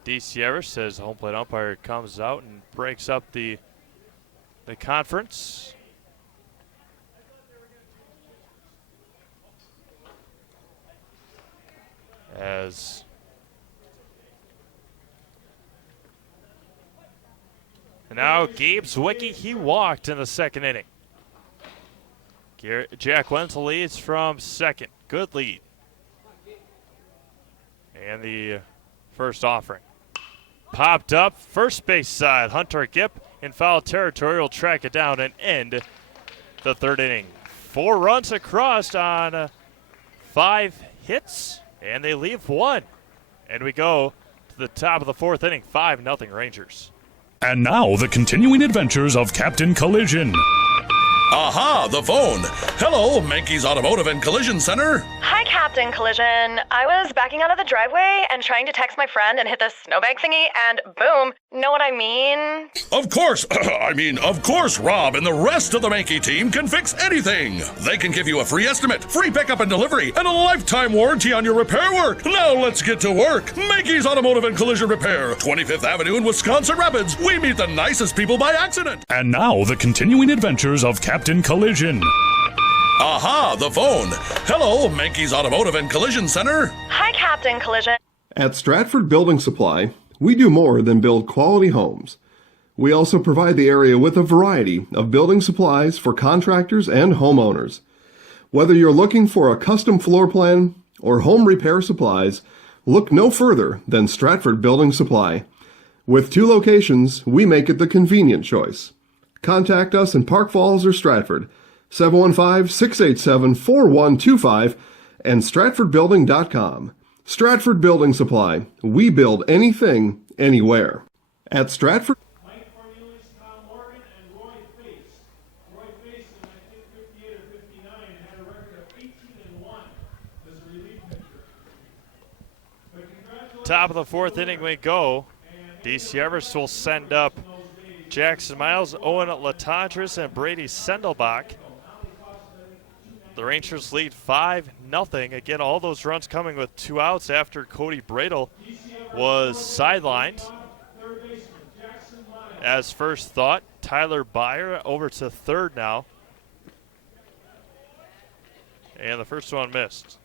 DC Everson as the home plate umpire comes out and breaks up the conference. As and now Gabe Zwicky, he walked in the second inning. Jack Wenzel leads from second. Good lead. And the first offering. Popped up, first base side. Hunter Gipp in foul territory will track it down and end the third inning. 4 runs across on 5 hits, and they leave 1. And we go to the top of the 4th inning, 5-0 Rangers. And now the continuing adventures of Captain Collision. Aha, the phone. Hello, Mankey's Automotive and Collision Center. Hi, Captain Collision. I was backing out of the driveway and trying to text my friend and hit the snowbank thingy, and boom. Know what I mean? Of course. Of course, Rob and the rest of the Mankey team can fix anything. They can give you a free estimate, free pickup and delivery, and a lifetime warranty on your repair work. Now let's get to work. Mankey's Automotive and Collision Repair, 25th Avenue in Wisconsin Rapids. We meet the nicest people by accident. And now the continuing adventures of Captain Collision. Aha, the phone. Hello, Mankey's Automotive and Collision Center. Hi, Captain Collision. At Stratford Building Supply, we do more than build quality homes. We also provide the area with a variety of building supplies for contractors and homeowners. Whether you're looking for a custom floor plan or home repair supplies, look no further than Stratford Building Supply. With 2 locations, we make it the convenient choice. Contact us in Park Falls or Stratford, 715-687-4125 and stratfordbuilding.com. Stratford Building Supply. We build anything, anywhere. At Stratford... Mike Cornelius, Tom Morgan, and Roy Face. Roy Face in, I think, 58 or 59, had a record of 18-1 as a relief pitcher. But congratulations. top of the fourth inning we go. DC Everest will send up Jackson Miles, Owen Latendresse, and Brady Sendelbach. The Rangers lead 5-0. Again, all those runs coming with 2 outs after Cody Bradle was sidelined. As first thought, Tyler Byer over to third now. And the first one missed.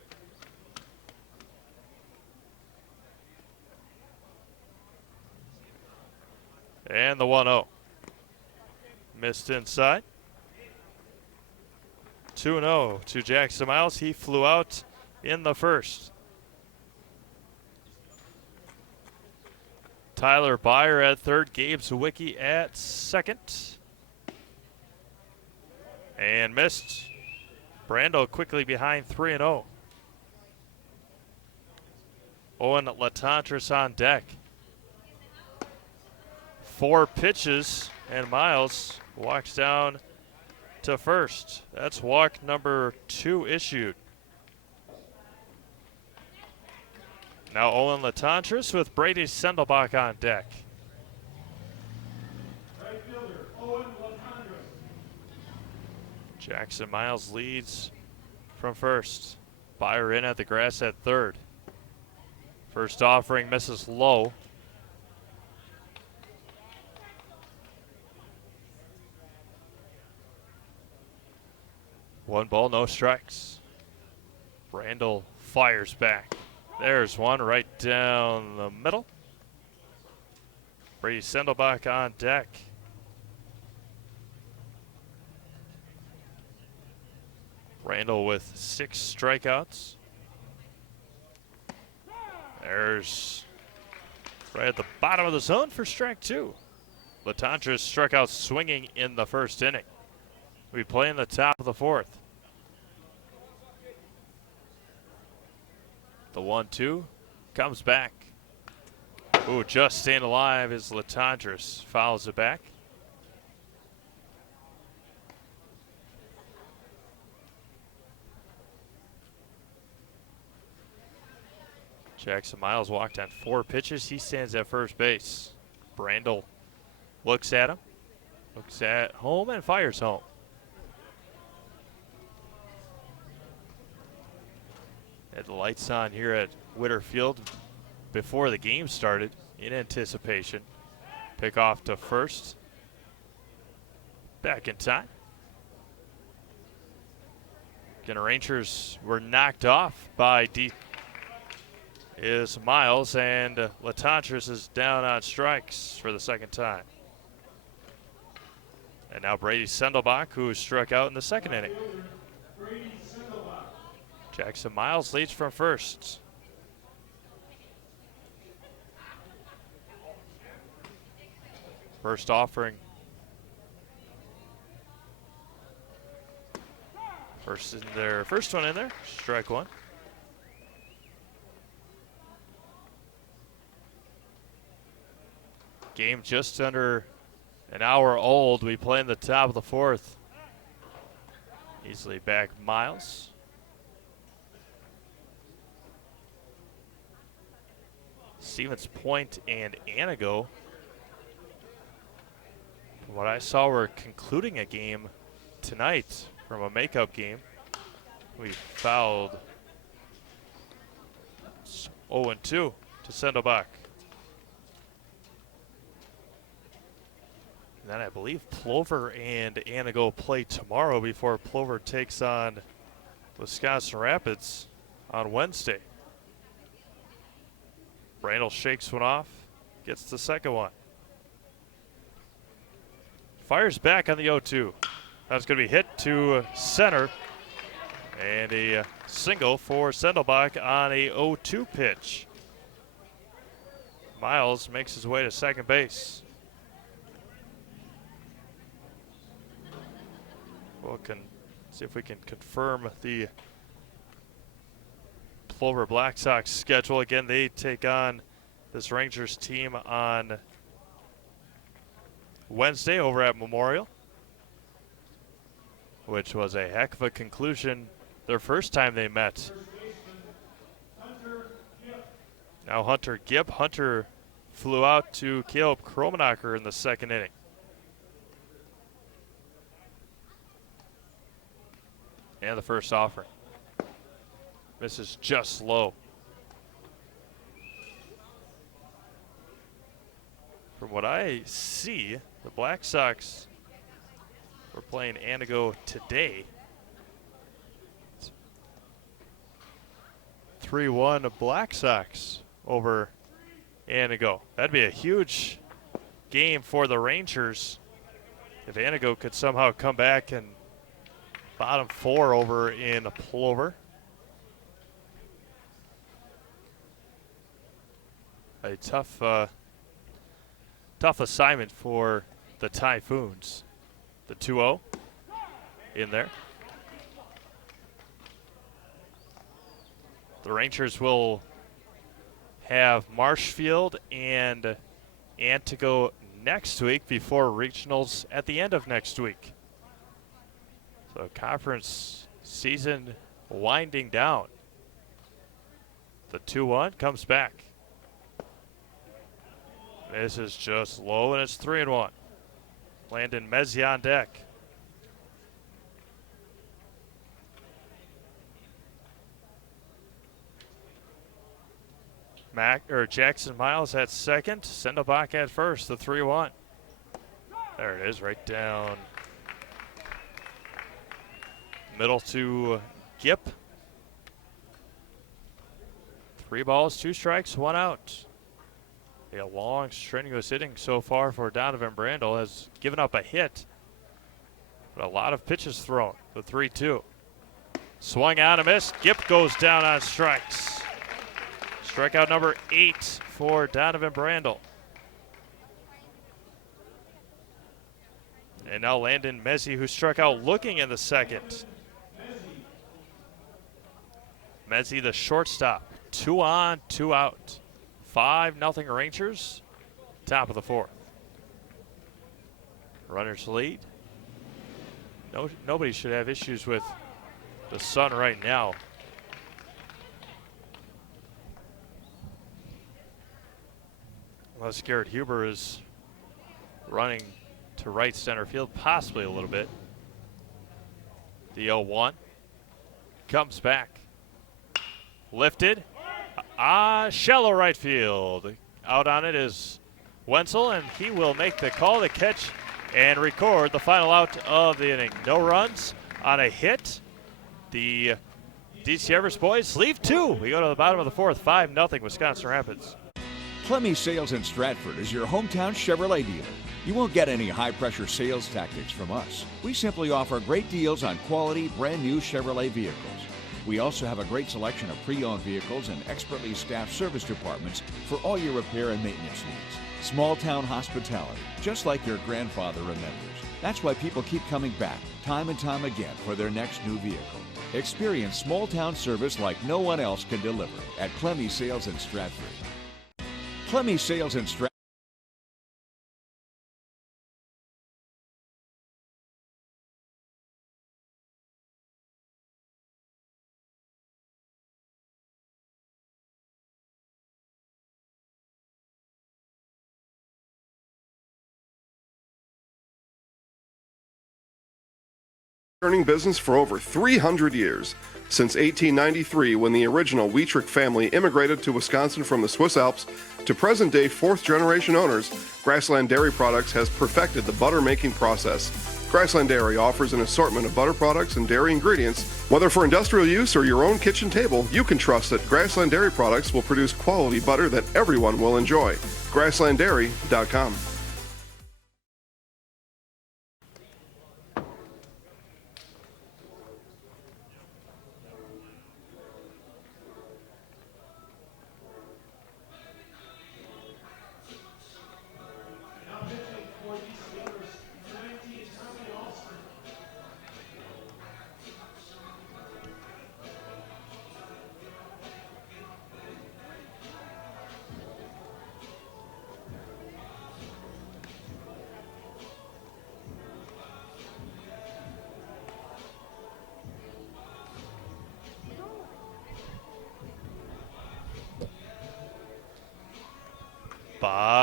And the 1-0. Missed inside. 2-0 to Jackson Miles. He flew out in the first. Tyler Byer at third. Gabe Zawicki at second. And missed. Brando quickly behind 3-0. Owen Latendresse on deck. 4 pitches, and Miles walks down to first. That's walk number 2 issued. Now Owen Latendresse with Brady Sendelbach on deck. Right fielder, Owen Latendresse. Jackson Miles leads from first. Byer in at the grass at third. First offering misses low. One ball, no strikes. Randall fires back. There's one right down the middle. Brady Sendelbach on deck. Randall with 6 strikeouts. There's right at the bottom of the zone for strike 2. Latendresse struck out swinging in the first inning. We play in the top of the fourth. The 1-2 comes back. Ooh, just staying alive is Latendresse. Fouls it back. Jackson Miles walked on 4 pitches. He stands at first base. Brandel looks at him, looks at home, and fires home. Had the lights on here at Witter Field before the game started in anticipation. Pick off to first. Back in time. Again, Rangers were knocked off by is Miles, and Latendresse is down on strikes for the second time. And now Brady Sendelbach, who struck out in the second inning. Jackson Miles leads from first. First offering. First one in there, strike 1. Game just under an hour old. We play in the top of the fourth. Easily back Miles. Stevens Point and Anago. From what I saw, we're concluding a game tonight from a makeup game. We fouled 0-2 to Sendelbach. And then I believe Plover and Anago play tomorrow before Plover takes on Wisconsin Rapids on Wednesday. Brandel shakes one off, gets the second one. Fires back on the 0-2. That's going to be hit to center. And a single for Sendelbach on a 0-2 pitch. Miles makes his way to second base. We'll see if we can confirm the Plover Black Sox schedule. Again, they take on this Rangers team on Wednesday over at Memorial, which was a heck of a conclusion their first time they met. Now Hunter Gibb. Hunter flew out to Caleb Kromenacher in the second inning. And the first offering. Misses just low. From what I see, the Black Sox were playing Anago today. 3-1 Black Sox over Anago. That'd be a huge game for the Rangers if Anago could somehow come back and bottom 4 over in Plover. A tough assignment for the Typhoons. The 2-0 in there. The Rangers will have Marshfield and Antigo next week before regionals at the end of next week. So conference season winding down. The 2-1 comes back. This is just low, and it's 3-1. Landon Mezzi on deck. Jackson Miles at second. Sendelbach at first, the 3-1. There it is, right down middle to Gipp. 3 balls, 2 strikes, 1 out. A long, strenuous inning so far for Donovan Brandel. Has given up a hit, but a lot of pitches thrown. The 3-2. Swung out and missed. Gipp goes down on strikes. Strikeout number 8 for Donovan Brandel. And now Landon Mezzi, who struck out looking in the second. Mezzi, the shortstop. 2 on, 2 out. 5-0 Rangers. Top of the 4th. Runners lead. Nobody should have issues with the sun right now. Unless Garrett Huber is running to right center field, possibly a little bit. The 0-1 comes back. Lifted. Shallow right field. Out on it is Wenzel, and he will make the call, the catch, and record the final out of the inning. No runs on a hit. The DC Everest boys leave 2. We go to the bottom of the 4th, 5-0 Wisconsin Rapids. Clemmy Sales in Stratford is your hometown Chevrolet dealer. You won't get any high-pressure sales tactics from us. We simply offer great deals on quality, brand-new Chevrolet vehicles. We also have a great selection of pre-owned vehicles and expertly staffed service departments for all your repair and maintenance needs. Small-town hospitality, just like your grandfather remembers. That's why people keep coming back, time and time again, for their next new vehicle. Experience small-town service like no one else can deliver at Clemmy Sales in Stratford. Clemmy Sales in Stratford. Turning business for over 300 years. Since 1893, when the original Wietrich family immigrated to Wisconsin from the Swiss Alps, to present-day fourth-generation owners, Grassland Dairy Products has perfected the butter-making process. Grassland Dairy offers an assortment of butter products and dairy ingredients. Whether for industrial use or your own kitchen table, you can trust that Grassland Dairy Products will produce quality butter that everyone will enjoy. GrasslandDairy.com.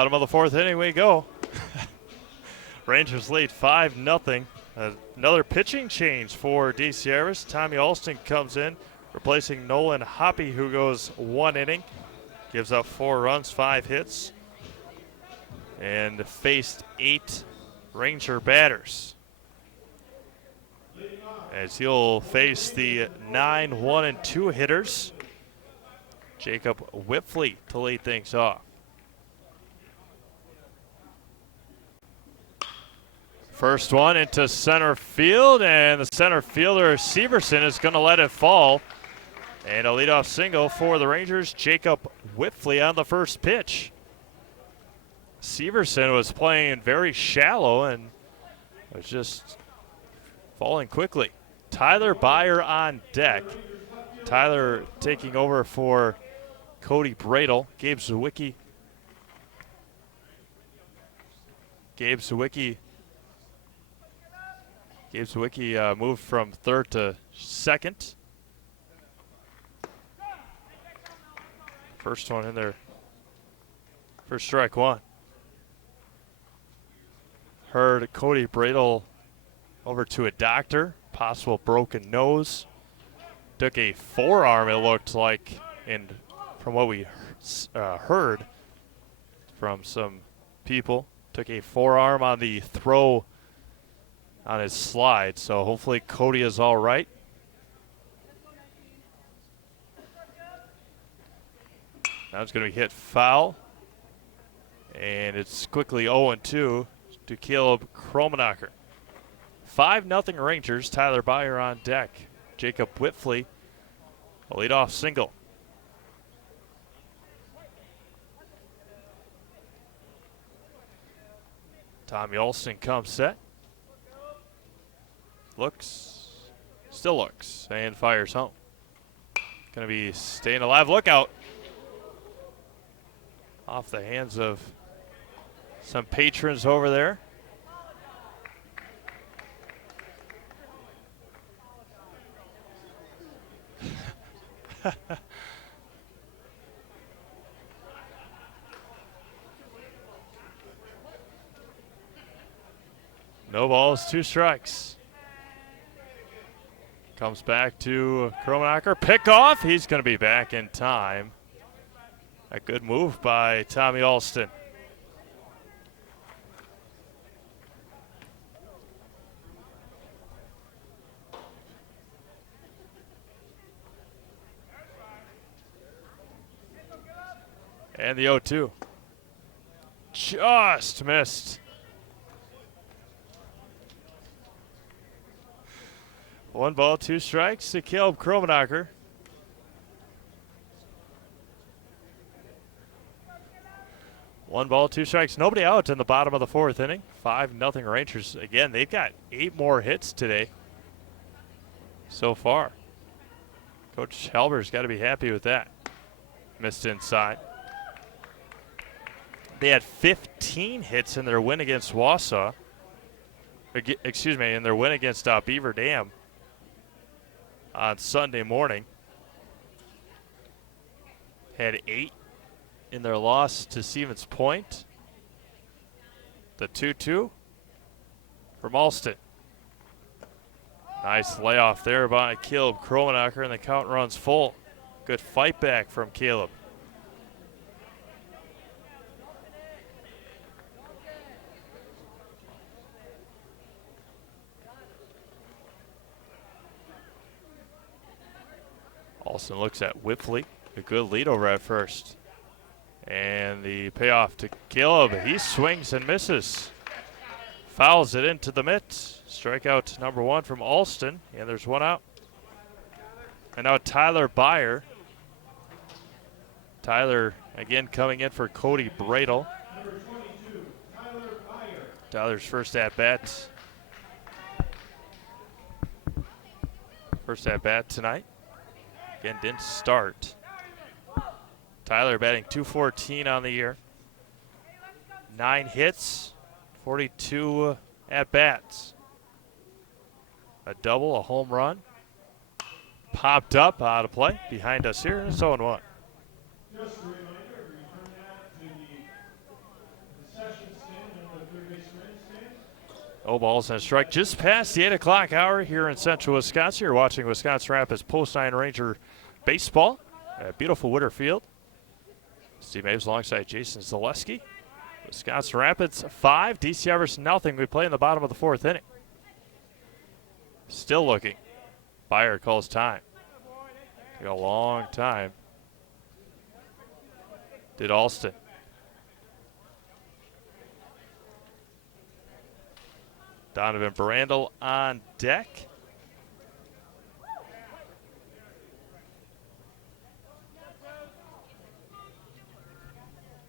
Bottom of the fourth inning we go. Rangers lead 5-0. Another pitching change for DC Iris. Tommy Alston comes in, replacing Nolan Hoppy, who goes 1 inning. Gives up 4 runs, 5 hits, and faced 8 Ranger batters. As he'll face the 9, 1, and 2 hitters. Jacob Whipfley to lead things off. First one into center field, and the center fielder Severson is going to let it fall. And a leadoff single for the Rangers, Jacob Whipfley on the first pitch. Severson was playing very shallow and was just falling quickly. Tyler Byer on deck. Tyler taking over for Cody Bradle. Gabe Zawicki moved from third to second. First one in there. First strike one. Heard Cody Bradle over to a doctor. Possible broken nose. Took a forearm, it looked like, and from what we heard from some people, took a forearm on the throw on his slide. So hopefully Cody is all right. Now it's going to be hit foul. And it's quickly 0-2 to Caleb Kromenacher. 5-0 Rangers. Tyler Byer on deck. Jacob Whipfley, a leadoff single. Tommy Olson comes set. Still looks, and fires home. Going to be staying alive. Look out. Off the hands of some patrons over there. No balls, 2 strikes. Comes back to Kromenacher. Pick off. He's going to be back in time. A good move by Tommy Alston. And the 0-2. Just missed. 1 ball, 2 strikes to Caleb Kromenacher. One ball, 2 strikes. Nobody out in the bottom of the fourth inning. 5-0 Rangers. Again, they've got 8 more hits today so far. Coach Halber's got to be happy with that. Missed inside. They had 15 hits in their win against Wausau. Excuse me, in their win against Beaver Dam on Sunday morning. Had 8 in their loss to Stevens Point. The 2-2 from Alston. Nice layoff there by Caleb Kromenacher, and the count runs full. Good fight back from Caleb. Alston looks at Whipfley. A good lead over at first. And the payoff to Caleb. He swings and misses. Fouls it into the mitt. Strikeout number 1 from Alston. And there's 1 out. And now Tyler Byer. Tyler again coming in for Cody Bradle. Tyler's first at bat. First at bat tonight. Again, didn't start. Tyler batting .214 on the year. 9 hits, 42 at-bats. A double, a home run. Popped up out of play behind us here, and it's 0-1. No balls and a strike just past the 8 o'clock hour here in central Wisconsin. You're watching Wisconsin Rapids Post 9 Ranger baseball at beautiful Witter Field. Steve Maves alongside Jason Zaleski. Wisconsin Rapids 5, DC Everest nothing. We play in the bottom of the 4th inning. Still looking. Byer calls time. Took a long time. Did Alston. Donovan Brandel on deck.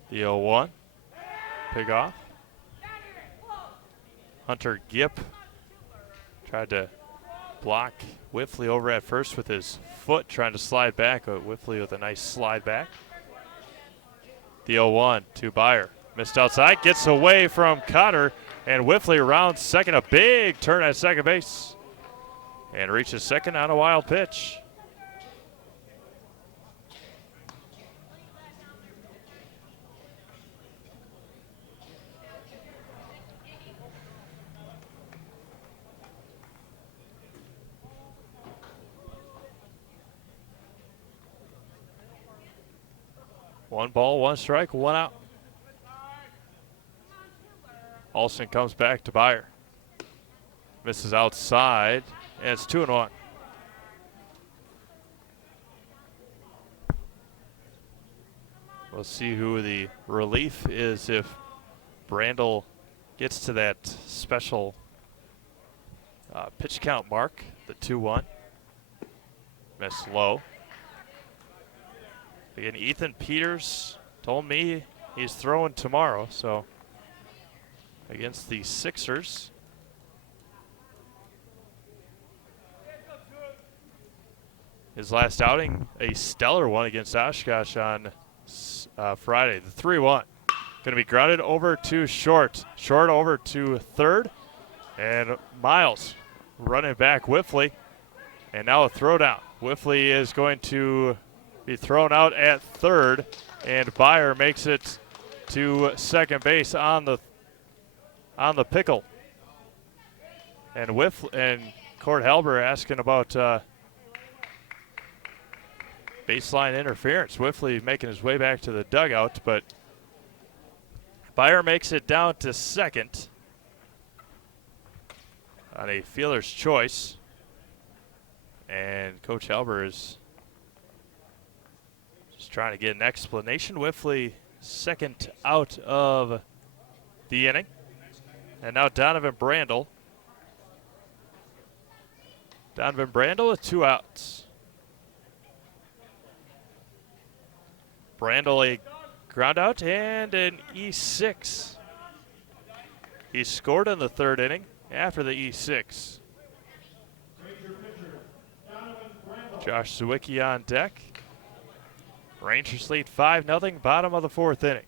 The 0-1. Pig off. Hunter Gipp tried to block Whiffley over at first with his foot, trying to slide back. Whiffley with a nice slide back. The 0-1 to Byer. Missed outside, gets away from Cotter, and Whiffley around second. A big turn at second base. And reaches second on a wild pitch. One ball, one strike, one out. Alston comes back to Byer. Misses outside, and it's 2-1. We'll see who the relief is if Brandel gets to that special pitch count mark, the 2-1. Miss low. Again, Ethan Peters told me he's throwing tomorrow, so against the Sixers. His last outing, a stellar one against Oshkosh on Friday, the 3-1. Going to be grounded over to short. Short over to third. And Miles running back Whiffley. And now a throwdown. Whiffley is going to be thrown out at third, and Byer makes it to second base on the pickle. And Cord Halber asking about baseline interference. Whiffley making his way back to the dugout, but Byer makes it down to second on a fielder's choice. And Coach Halber is just trying to get an explanation. Whiffley second out of the inning. And now Donovan Brandel. Donovan Brandel with 2 outs. Brandel a ground out and an E6. He scored in the 3rd inning after the E6. Josh Sawicki on deck. Rangers lead 5-0, bottom of the 4th inning.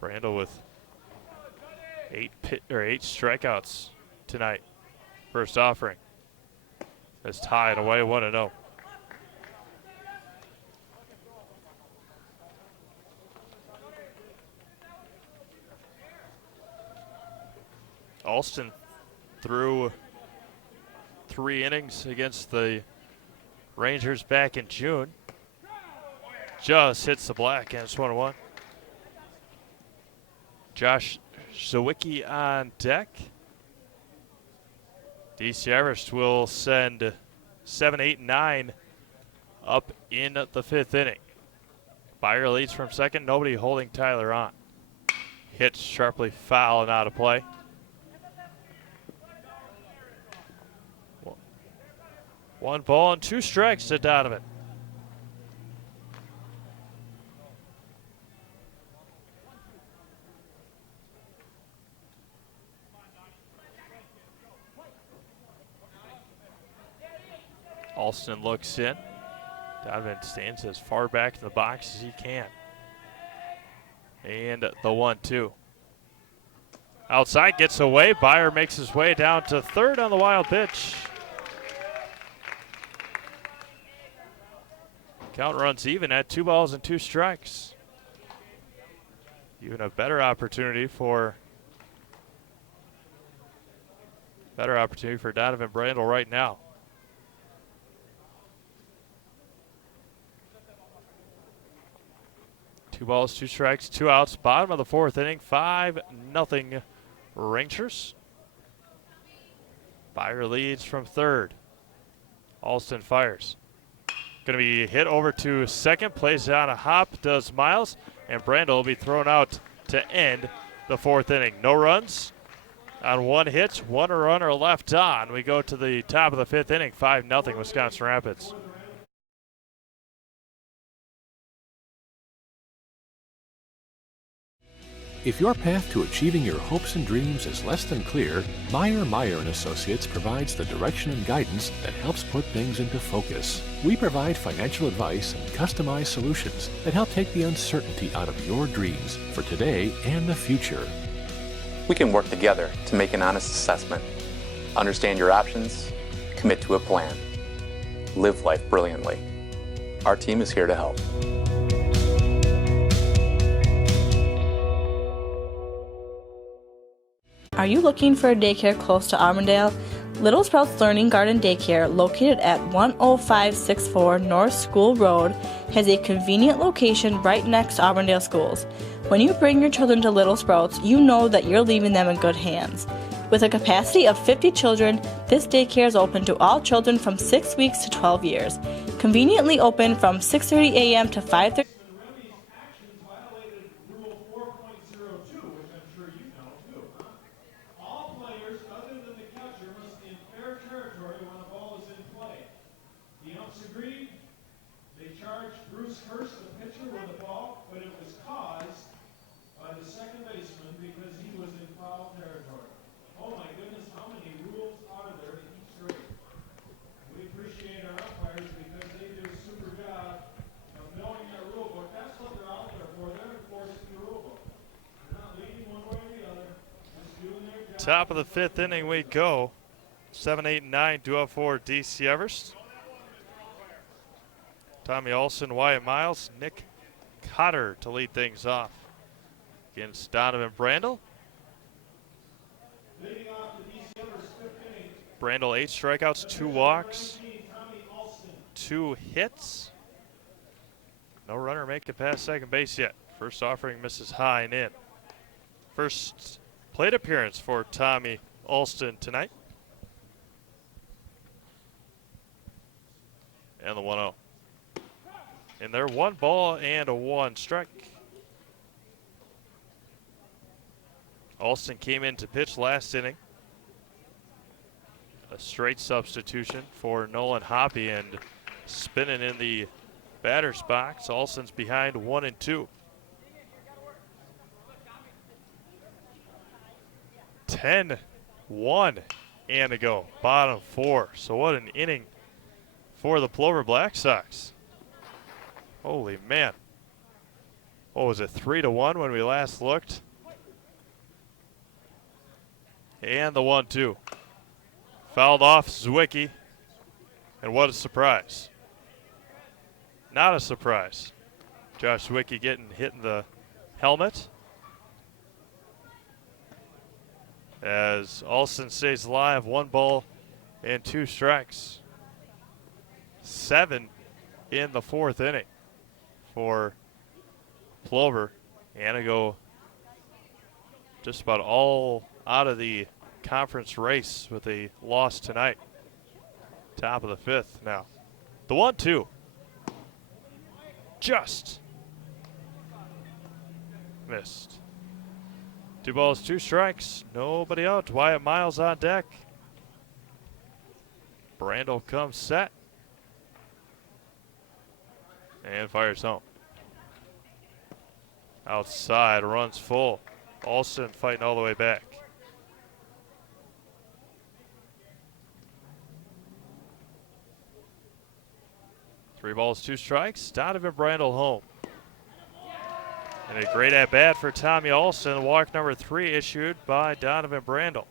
Brandel with 8 strikeouts tonight. First offering. That's tied away 1-0. Alston threw 3 innings against the Rangers back in June. Just hits the black, and it's 1-1. Josh Sawicki on deck. DC Everest will send 7, 8, 9 up in the 5th inning. Byer leads from second, nobody holding Tyler on. Hit sharply foul and out of play. One ball and 2 strikes to Donovan. Alston looks in. Donovan stands as far back in the box as he can. And the 1-2. Outside, gets away. Byer makes his way down to third on the wild pitch. Count runs even at 2 balls and 2 strikes. Even a better opportunity for Donovan Brandel right now. Two balls, two strikes, two outs. Bottom of the fourth inning, 5-0 Rangers. Byer leads from third. Alston fires. Going to be hit over to second. Plays on a hop, does Miles. And Brandel will be thrown out to end the fourth inning. No runs on one hit, one runner left on. We go to the top of the fifth inning, 5-0 Wisconsin Rapids. If your path to achieving your hopes and dreams is less than clear, Meyer & Associates provides the direction and guidance that helps put things into focus. We provide financial advice and customized solutions that help take the uncertainty out of your dreams for today and the future. We can work together to make an honest assessment, understand your options, commit to a plan, live life brilliantly. Our team is here to help. Are you looking for a daycare close to Armandale? Little Sprouts Learning Garden Daycare, located at 10564 North School Road, has a convenient location right next to Armandale schools. When you bring your children to Little Sprouts, you know that you're leaving them in good hands. With a capacity of 50 children, this daycare is open to all children from 6 weeks to 12 years. Conveniently open from 6:30 a.m. to 5:30. Top of the fifth inning we go. 7, 8, and 9 duo for DC Everest. Tommy Olson, Wyatt Miles, Nick Cotter to lead things off against Donovan Brandel. Brandel 8 strikeouts, 2 walks, 2 hits. No runner making it past second base yet. First offering misses high and in. First plate appearance for Tommy Alston tonight. And the 1-0. And they're 1 ball and a 1 strike. Alston came in to pitch last inning. A straight substitution for Nolan Hoppy, and spinning in the batter's box. Alston's behind 1-2. 10-1 and to go, bottom 4. So what an inning for the Plover Black Sox. Holy man. What was it, 3-1 when we last looked? And the 1-2. Fouled off Zwicky. And what a surprise. Not a surprise. Josh Zwicky getting hit in the helmet. As Alston stays alive, 1 ball and 2 strikes. 7 in the fourth inning for Plover. Anago just about all out of the conference race with a loss tonight. Top of the fifth now. The 1-2. Just missed. 2 balls, 2 strikes. Nobody out. Wyatt Miles on deck. Brandel comes set. And fires home. Outside, runs full. Alston fighting all the way back. Three balls, 2 strikes. Donovan Brandel home. And a great at-bat for Tommy Alston. Walk number 3 issued by Donovan Brandel.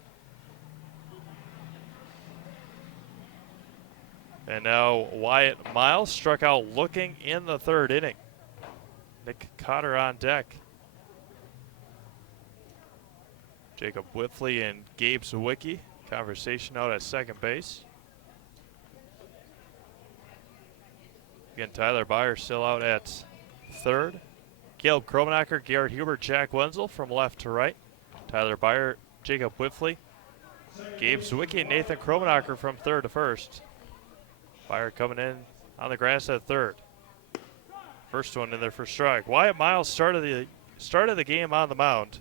And now Wyatt Miles struck out looking in the third inning. Nick Cotter on deck. Jacob Whiffley and Gabe Zawicki. Conversation out at second base. Again, Tyler Byer still out at third. Caleb Kromenacher, Garrett Hubert, Jack Wenzel from left to right. Tyler Byer, Jacob Whiffley, Gabe Zawicki, and Nathan Kromenacher from third to first. Byer coming in on the grass at third. First one in there for strike. Wyatt Miles started the game on the mound.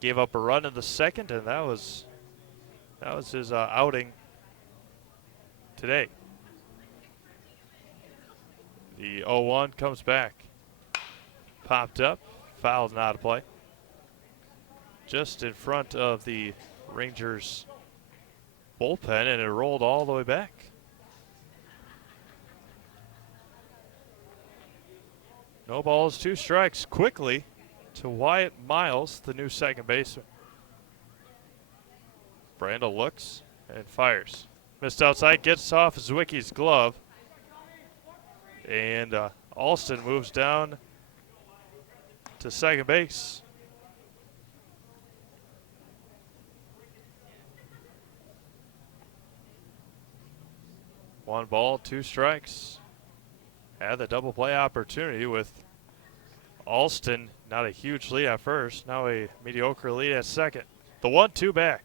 Gave up a run in the second, and that was his outing today. The 0-1 comes back. Popped up, fouled and out of play. Just in front of the Rangers bullpen, and it rolled all the way back. No balls, 2 strikes quickly to Wyatt Miles, the new second baseman. Brandel looks and fires. Missed outside, gets off Zwicky's glove. And Alston moves down to second base. One ball, 2 strikes. Had the double play opportunity with Alston. Not a huge lead at first. Now a mediocre lead at second. The 1-2 back.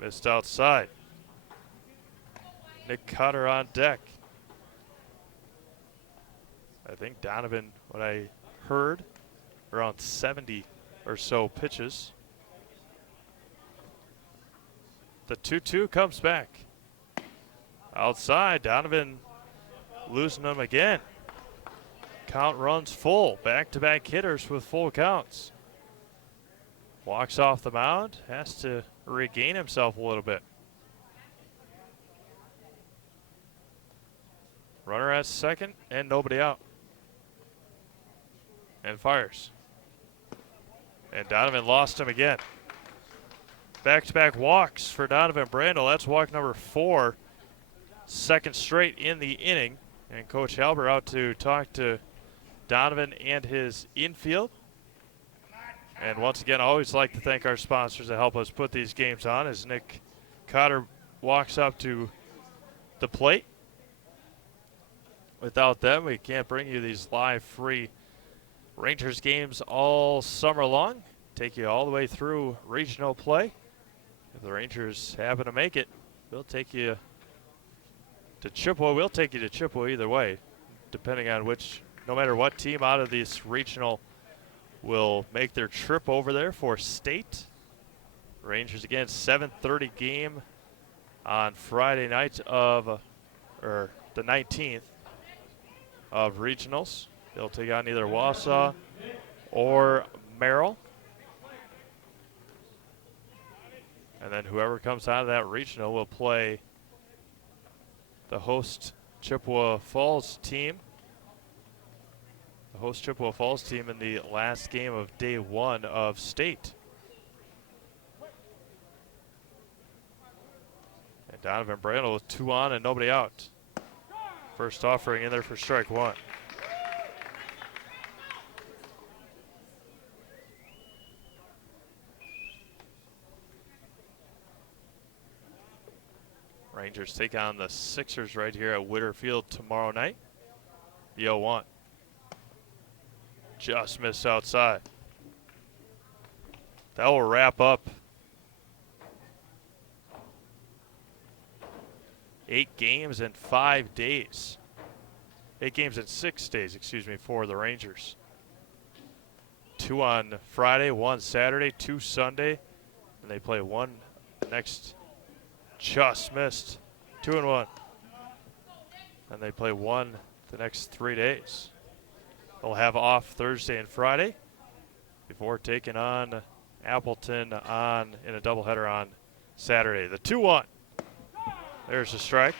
Missed outside. Nick Cutter on deck. I think Donovan, what I heard, around 70 or so pitches. The 2-2 comes back. Outside, Donovan losing them again. Count runs full. Back-to-back hitters with full counts. Walks off the mound. Has to regain himself a little bit. Runner at second and nobody out. And fires. And Donovan lost him again. Back-to-back walks for Donovan Brandel. That's walk number 4. Second straight in the inning. And Coach Halber out to talk to Donovan and his infield. And once again, I always like to thank our sponsors that help us put these games on as Nick Cotter walks up to the plate. Without them, we can't bring you these live free Rangers games all summer long. Take you all the way through regional play. If the Rangers happen to make it, we'll take you to Chippewa. We'll take you to Chippewa either way, depending on no matter what team out of this regional will make their trip over there for state. Rangers again, 7:30 game on Friday night of, or the 19th of regionals. They'll take on either Wausau or Merrill. And then whoever comes out of that regional will play the host Chippewa Falls team. The host Chippewa Falls team in the last game of day 1 of state. And Donovan Brandel with 2 on and nobody out. First offering in there for strike 1. Rangers take on the Sixers right here at Witter Field tomorrow night. The 0-1. Just missed outside. That will wrap up 8 games in 5 days. 8 games in 6 days, for the Rangers. 2 on Friday, 1 Saturday, 2 Sunday, and they play 1 next. Just missed. 2-1. And they play 1 the next 3 days. They'll have off Thursday and Friday before taking on Appleton in a doubleheader on Saturday. The 2-1. There's a strike.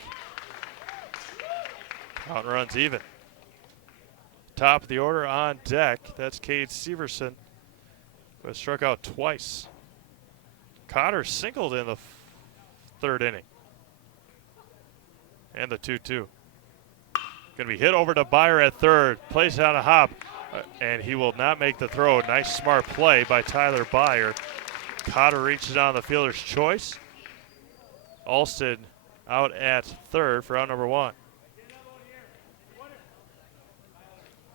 Count runs even. Top of the order on deck. That's Cade Severson, who has struck out twice. Cotter singled in the 3rd inning. And the 2-2. Going to be hit over to Byer at third. Plays it on a hop. And he will not make the throw. Nice smart play by Tyler Byer. Cotter reaches on the fielder's choice. Alston out at third for out number 1.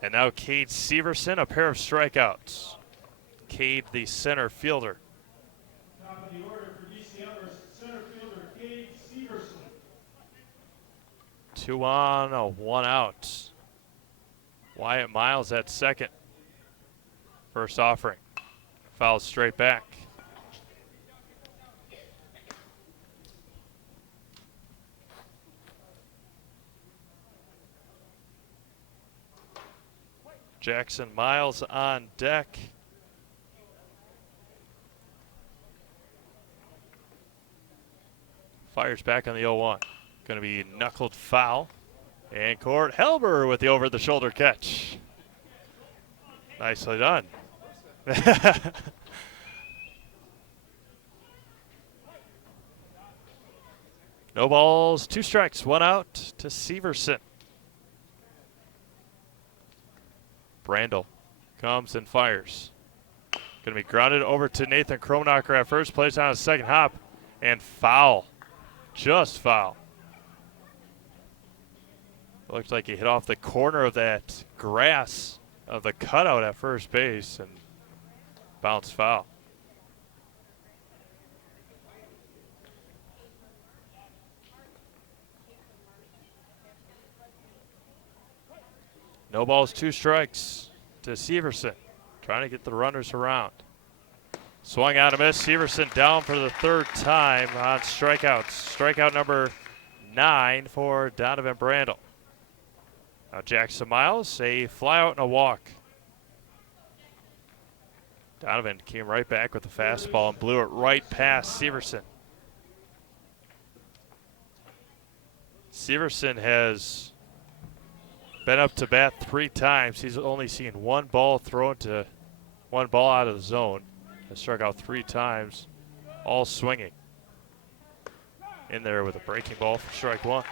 And now Cade Severson, a pair of strikeouts. Cade, the center fielder. Top of the order for DC Everest, center fielder Cade Severson. 2 on, 1 out. Wyatt Miles at second. First offering. Fouls straight back. Jackson Miles on deck. Fires back on the 0-1. Going to be knuckled foul. And Court Helber with the over-the-shoulder catch. Nicely done. No balls, 2 strikes, 1 out to Severson. Brandel comes and fires. Going to be grounded over to Nathan Kronacher at first, plays on a second hop, and foul. Just foul. Looks like he hit off the corner of that grass of the cutout at first base and bounced foul. No balls, 2 strikes to Severson. Trying to get the runners around. Swung out a miss. Severson down for the 3rd time on strikeouts. Strikeout number 9 for Donovan Brandel. Now Jackson Miles, a fly out and a walk. Donovan came right back with the fastball and blew it right past Severson. Severson has been up to bat 3 times. He's only seen 1 ball thrown to 1 ball out of the zone. Has struck out 3 times, all swinging. In there with a breaking ball for strike 1.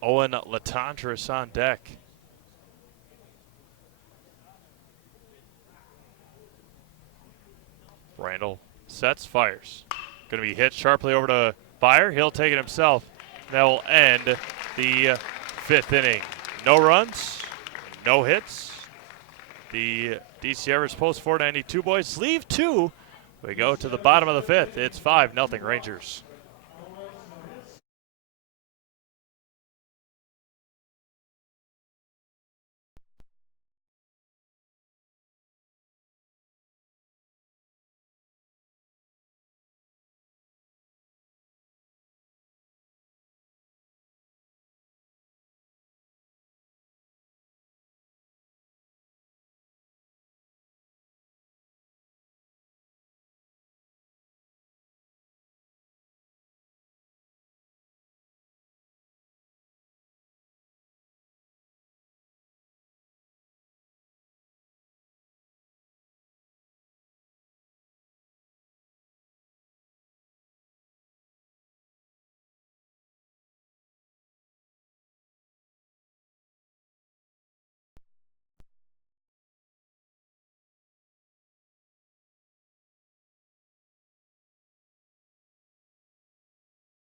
Owen Latendresse on deck. Randall sets, fires. Going to be hit sharply over to Byer. He'll take it himself. That will end the 5th inning. No runs, no hits. The DC Everest Post 492 boys leave 2. We go to the bottom of the 5th. It's 5-0 Rangers.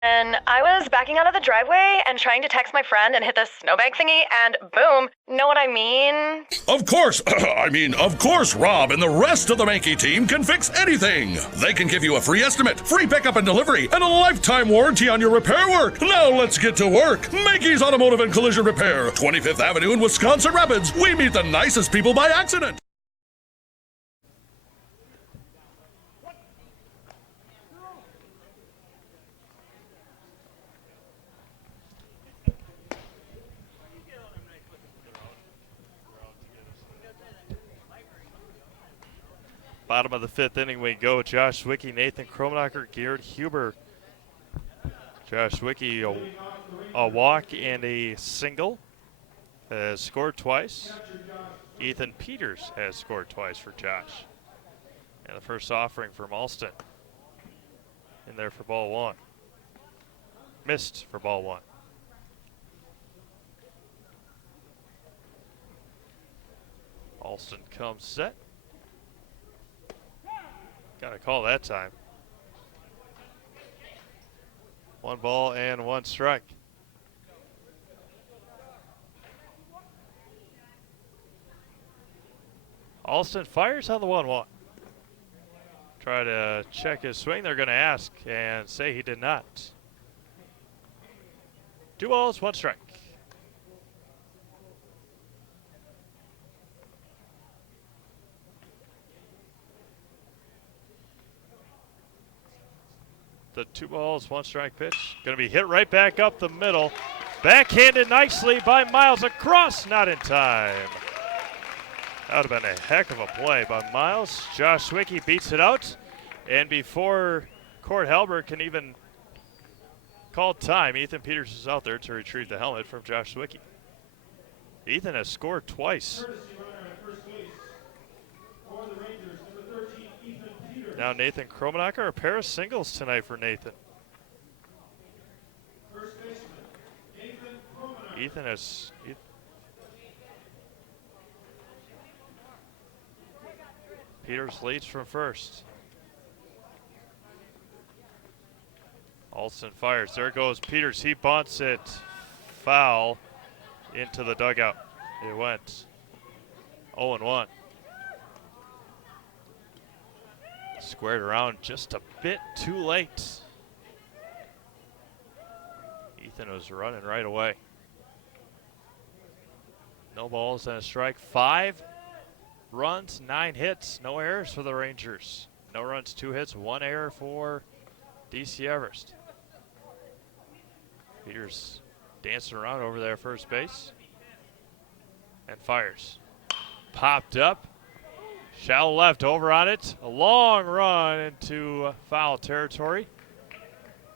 And I was backing out of the driveway and trying to text my friend and hit the snowbank thingy, and boom, know what I mean? Of course, of course, Rob and the rest of the Mankey team can fix anything. They can give you a free estimate, free pickup and delivery, and a lifetime warranty on your repair work. Now let's get to work. Mankey's Automotive and Collision Repair, 25th Avenue in Wisconsin Rapids. We meet the nicest people by accident. Bottom of the 5th inning we go. Josh Wicki, Nathan Kronacher, Garrett Huber. Josh Wicki, a walk and a single, has scored twice. Ethan Peters has scored twice for Josh. And the first offering from Alston. In there for ball 1. Missed for ball 1. Alston comes set. Got a call that time. 1 ball and 1 strike. Alston fires on the 1-1. Try to check his swing. They're going to ask and say he did not. 2 balls, 1 strike. The 2 balls, 1 strike pitch. Going to be hit right back up the middle. Backhanded nicely by Miles across, not in time. That would have been a heck of a play by Miles. Josh Zwicky beats it out. And before Court Halbert can even call time, Ethan Peters is out there to retrieve the helmet from Josh Zwicky. Ethan has scored twice. Now Nathan Kromenacher, a pair of singles tonight for Nathan. Ethan has... Peters leads from first. Alston fires. There goes Peters. He bunts it foul into the dugout. It went 0-1. Squared around just a bit too late. Ethan was running right away. No balls and a strike. 5 runs, 9 hits, no errors for the Rangers. No runs, 2 hits, 1 error for DC Everest. Peters dancing around over there first base and fires. Popped up, shallow left over on it. A long run into foul territory.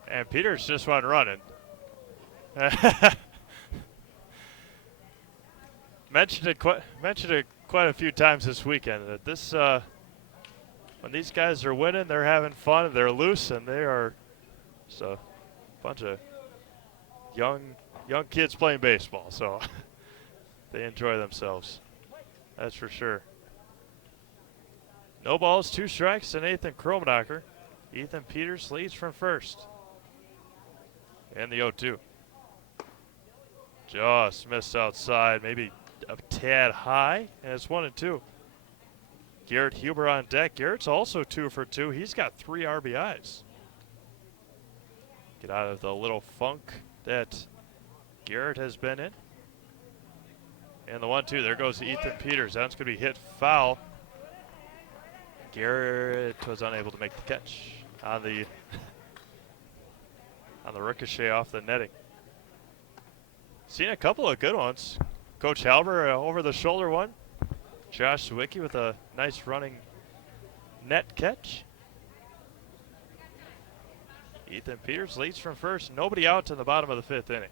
And Peters just went running. Mentioned it quite a few times this weekend that this when these guys are winning, they're having fun, they're loose, and they are just a bunch of young kids playing baseball. So they enjoy themselves. That's for sure. No balls, 2 strikes to Nathan Kromenacher. Ethan Peters leads from first. And the 0-2. Just missed outside, maybe a tad high, and it's 1-2. Garrett Huber on deck. Garrett's also 2 for 2. He's got 3 RBIs. Get out of the little funk that Garrett has been in. And the 1-2, there goes Ethan Peters. That's going to be hit foul. Garrett was unable to make the catch on the on the ricochet off the netting. Seen a couple of good ones. Coach Halber over the shoulder one. Josh Zwicky with a nice running net catch. Ethan Peters leads from first. Nobody out to the bottom of the 5th inning.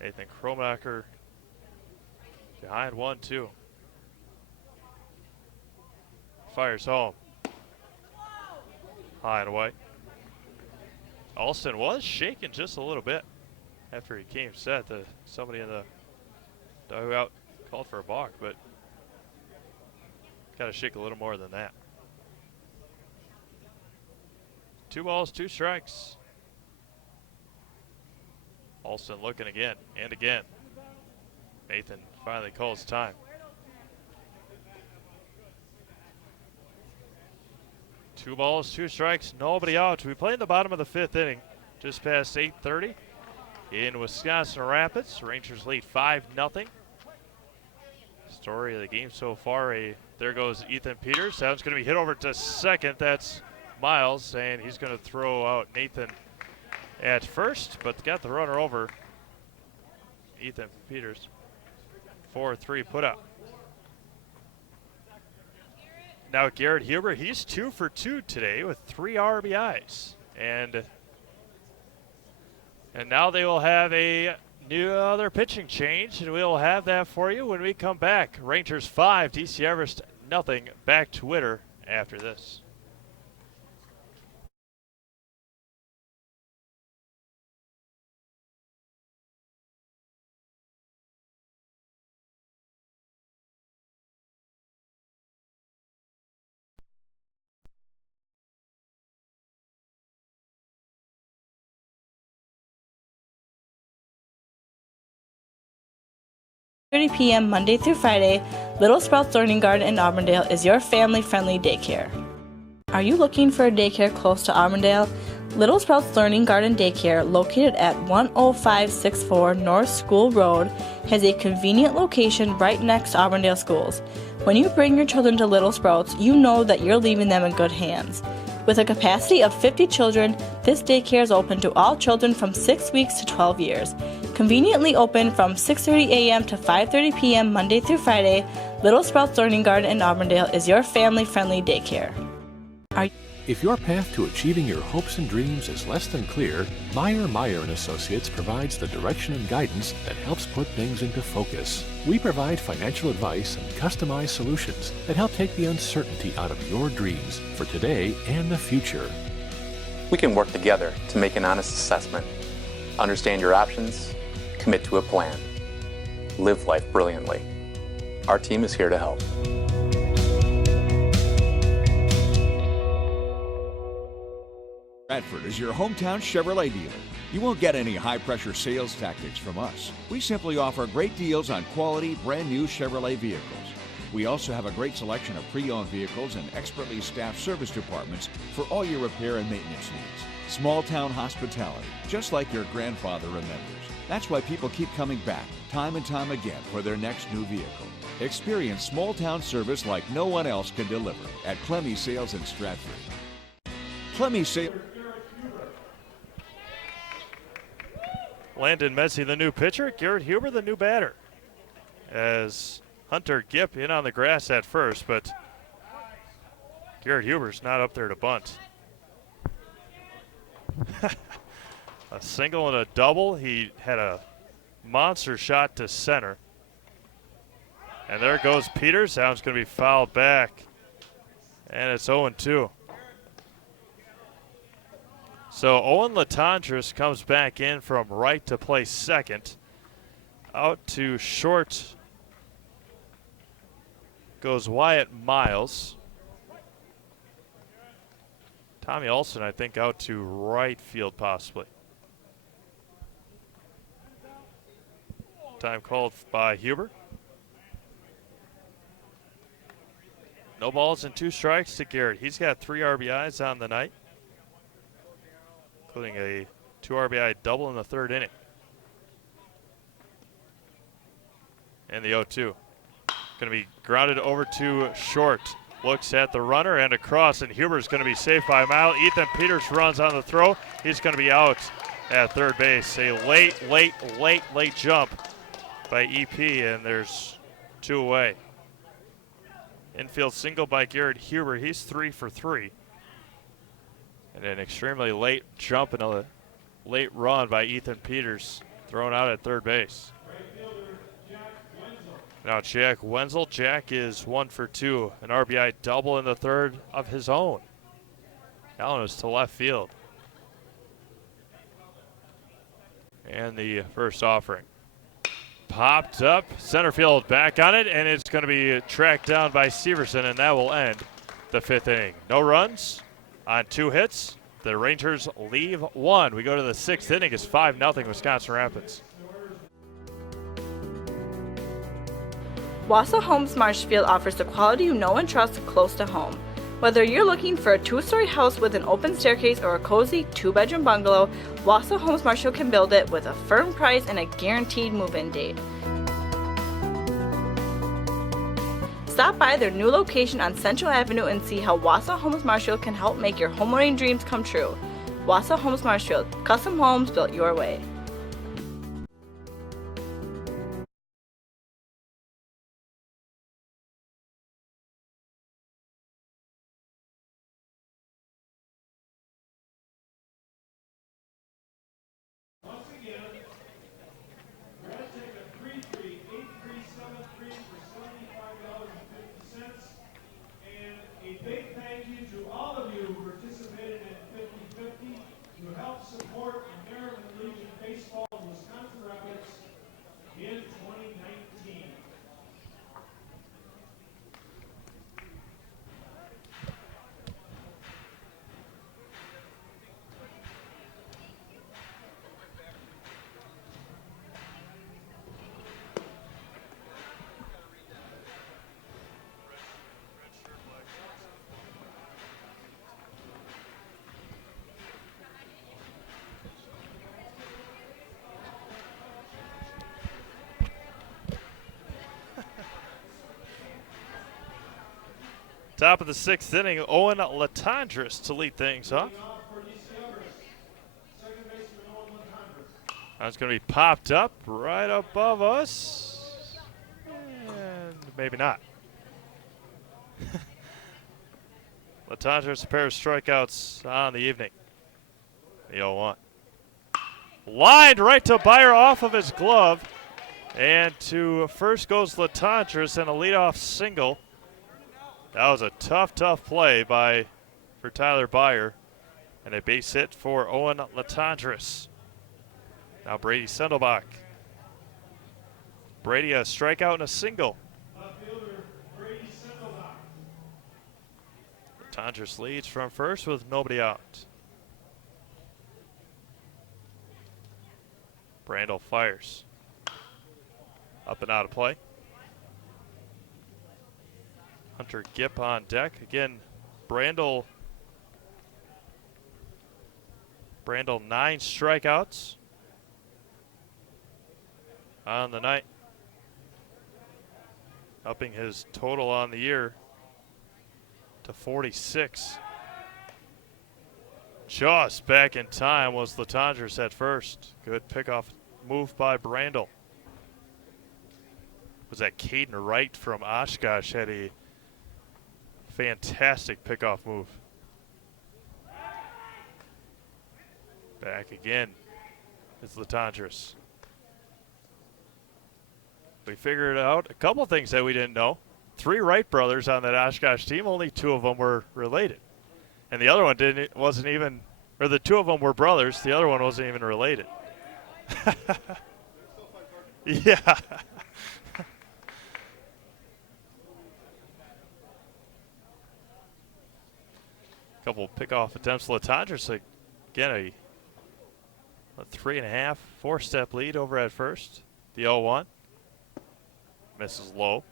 Nathan Kromenacher behind 1-2. Fires home. High and away. Alston was shaking just a little bit after he came set. Somebody in the dugout called for a balk, but got to shake a little more than that. 2 balls, 2 strikes. Alston looking again and again. Nathan finally calls time. 2 balls, 2 strikes, nobody out. We play in the bottom of the 5th inning, just past 8:30 in Wisconsin Rapids. Rangers lead 5-0. Story of the game so far. There goes Ethan Peters. That one's going to be hit over to second. That's Miles, and he's going to throw out Nathan at first, but got the runner over. Ethan Peters. 4-3 put up. Now Garrett Huber, he's 2 for 2 today with 3 RBIs. And now they will have a new other pitching change, and we'll have that for you when we come back. Rangers 5, DC Everest nothing. Back to Twitter after this. 5:30 p.m. Monday through Friday, Little Sprouts Learning Garden in Auburndale is your family-friendly daycare. Are you looking for a daycare close to Auburndale? Little Sprouts Learning Garden Daycare, located at 10564 North School Road, has a convenient location right next to Auburndale schools. When you bring your children to Little Sprouts, you know that you're leaving them in good hands. With a capacity of 50 children, this daycare is open to all children from 6 weeks to 12 years. Conveniently open from 6:30 a.m. to 5:30 p.m. Monday through Friday, Little Sprouts Learning Garden in Auburndale is your family-friendly daycare. If your path to achieving your hopes and dreams is less than clear, Meyer & Associates provides the direction and guidance that helps put things into focus. We provide financial advice and customized solutions that help take the uncertainty out of your dreams for today and the future. We can work together to make an honest assessment, understand your options, commit to a plan, live life brilliantly. Our team is here to help. Stratford is your hometown Chevrolet dealer. You won't get any high-pressure sales tactics from us. We simply offer great deals on quality, brand-new Chevrolet vehicles. We also have a great selection of pre-owned vehicles and expertly staffed service departments for all your repair and maintenance needs. Small-town hospitality, just like your grandfather remembers. That's why people keep coming back, time and time again, for their next new vehicle. Experience small-town service like no one else can deliver at Clemmy Sales in Stratford. Clemmy Sales. Landon Messi, the new pitcher. Garrett Huber, the new batter. As Hunter Gipp in on the grass at first, but Garrett Huber's not up there to bunt. A single and a double. He had a monster shot to center. And there goes Peters. That one's going to be fouled back. And it's 0-2. So Owen Latendresse comes back in from right to play second. Out to short goes Wyatt Miles. Tommy Olson, I think, out to right field possibly. Time called by Huber. No balls and 2 strikes to Garrett. He's got 3 RBIs on the night, including a 2 RBI double in the 3rd inning. And the 0-2. Going to be grounded over to short. Looks at the runner and across, and Huber's going to be safe by a mile. Ethan Peters runs on the throw. He's going to be out at third base. A late jump by EP, and there's 2 away. Infield single by Garrett Huber. He's 3 for 3. And an extremely late jump and a late run by Ethan Peters, thrown out at third base. Now Jack Wenzel. Jack is 1 for 2. An RBI double in the 3rd of his own. Allen is to left field. And the first offering. Popped up, center field back on it, and it's going to be tracked down by Severson, and that will end the 5th inning. No runs on 2 hits. The Rangers leave 1. We go to the 6th inning. It's 5-0 Wisconsin Rapids. Wausau Homes Marshfield offers the quality you know and trust close to home. Whether you're looking for a 2-story house with an open staircase or a cozy 2-bedroom bungalow, Wausau Homes Marshfield can build it with a firm price and a guaranteed move-in date. Stop by their new location on Central Avenue and see how Wausau Homes Marshfield can help make your homeowning dreams come true. Wausau Homes Marshfield, custom homes built your way. Support American Legion Top of the 6th inning, Owen Latendresse to lead things off. That's going to be popped up right above us. And maybe not. Latendresse, a pair of strikeouts on the evening. The 0-1. Lined right to Byer off of his glove. And to first goes Latendresse and a leadoff single. That was a tough play for Tyler Byer. And a base hit for Owen Latendresse. Now Brady Sendelbach. Brady a strikeout and a single. Latendresse leads from first with nobody out. Brandel fires. Up and out of play. Hunter Gipp on deck. Again, Brandel 9 strikeouts on the night. Upping his total on the year to 46. Just back in time was Latendresse at first. Good pickoff move by Brandel. Was that Caden Wright from Oshkosh had a fantastic pickoff move. Back again. It's Latendresse. We figured out a couple things that we didn't know. 3 Wright brothers on that Oshkosh team. Only 2 of them were related. And the other one wasn't even, or the 2 of them were brothers. The other one wasn't even related. Yeah. Couple pickoff attempts. Latendresse again a 3.5, 4-step lead over at first. The 0-1 misses low.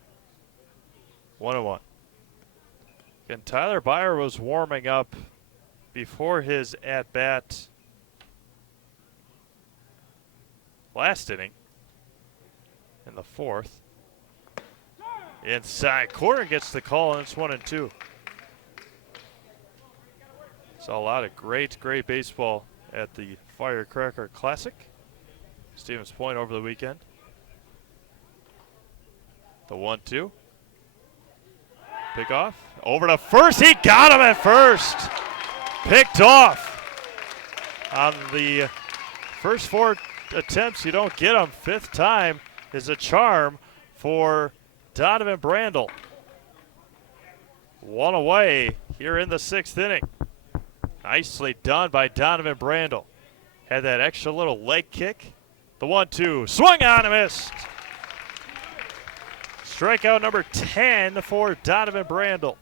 1-1. Again, Tyler Byer was warming up before his at bat last inning in the 4th. Inside corner gets the call, and it's 1-2. Saw a lot of great baseball at the Firecracker Classic, Stevens Point, over the weekend. The 1-2. Pick off. Over to first. He got him at first. Picked off. On the first 4 attempts, you don't get him. 5th time is a charm for Donovan Brandel. 1 away here in the 6th inning. Nicely done by Donovan Brandel. Had that extra little leg kick. The 1-2. Swung on and missed. Strikeout number 10 for Donovan Brandel.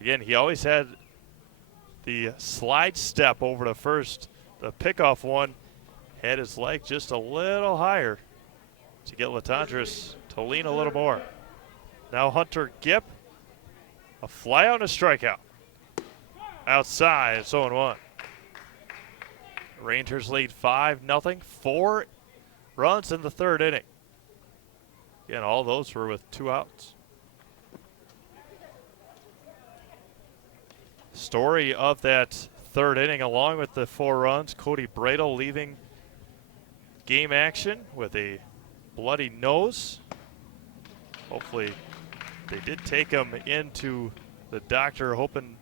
Again, he always had the slide step over to first. The pickoff one had his leg just a little higher to get Latendresse to lean a little more. Now Hunter Gipp. A fly out and a strikeout. Outside, it's 0-1. Rangers lead 5-0. 4 runs in the 3rd inning. Again, all those were with 2 outs. Story of that 3rd inning, along with the 4 runs, Cody Bradle leaving game action with a bloody nose. Hopefully they did take him into the doctor, hoping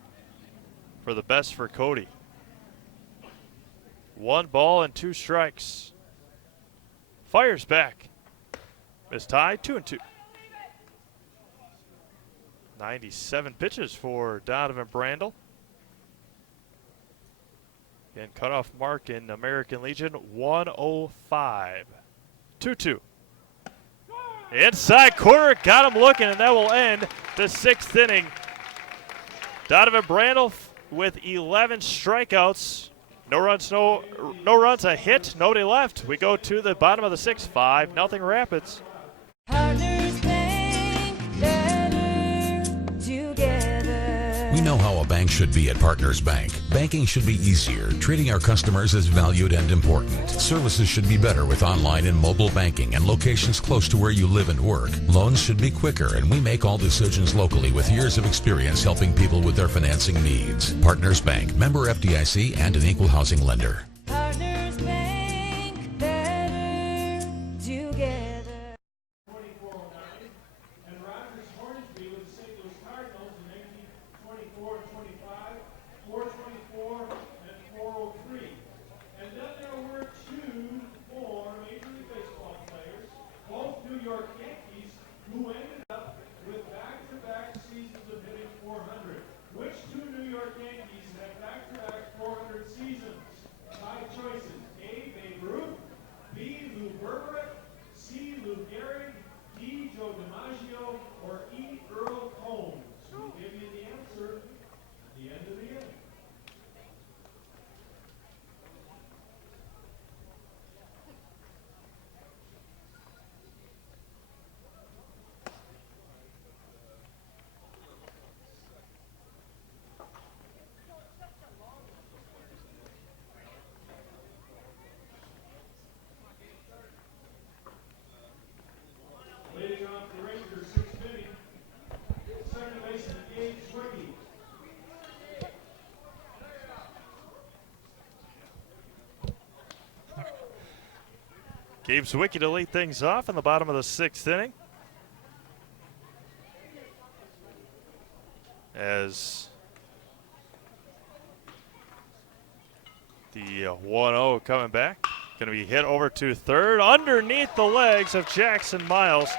for the best for Cody. 1 ball and 2 strikes. Fires back. Missed high, 2-2. 97 pitches for Donovan Brandel. And cutoff mark in American Legion, 105. 2-2. Inside corner, got him looking, and that will end the 6th inning. Donovan Brandel with 11 strikeouts. No runs, a hit, nobody left. We go to the bottom of the 6th, 5-0 Rapids. Partners Bank, better together. We We know how a bank should be at Partners Bank. Banking should be easier, treating our customers as valued and important. Services should be better with online and mobile banking and locations close to where you live and work. Loans should be quicker, and we make all decisions locally with years of experience helping people with their financing needs. Partners Bank, member FDIC, and an equal housing lender. Partners Bank, better together. 2409, and Rogers Hornsby with the St. Louis Cardinals in 1924-25, 424 and 403. And then there were two more Major League Baseball players, both New York Yankees, who ended up with back-to-back seasons of hitting 400. Which two New York Yankees had back-to-back 400 seasons? Five choices: A. Babe Ruth, B. Lou Berberich, C. Lou Gehrig, D. Joe DiMaggio, or E. Earl Combs. We'll give you the answer at the end of the inning. Leading off the Rangers, sixth inning, second baseman Gabe Zwicky. Gabe Zwicky to lead things off in the bottom of the sixth inning. As the 1-0 coming back. Going to be hit over to third underneath the legs of Jackson Miles.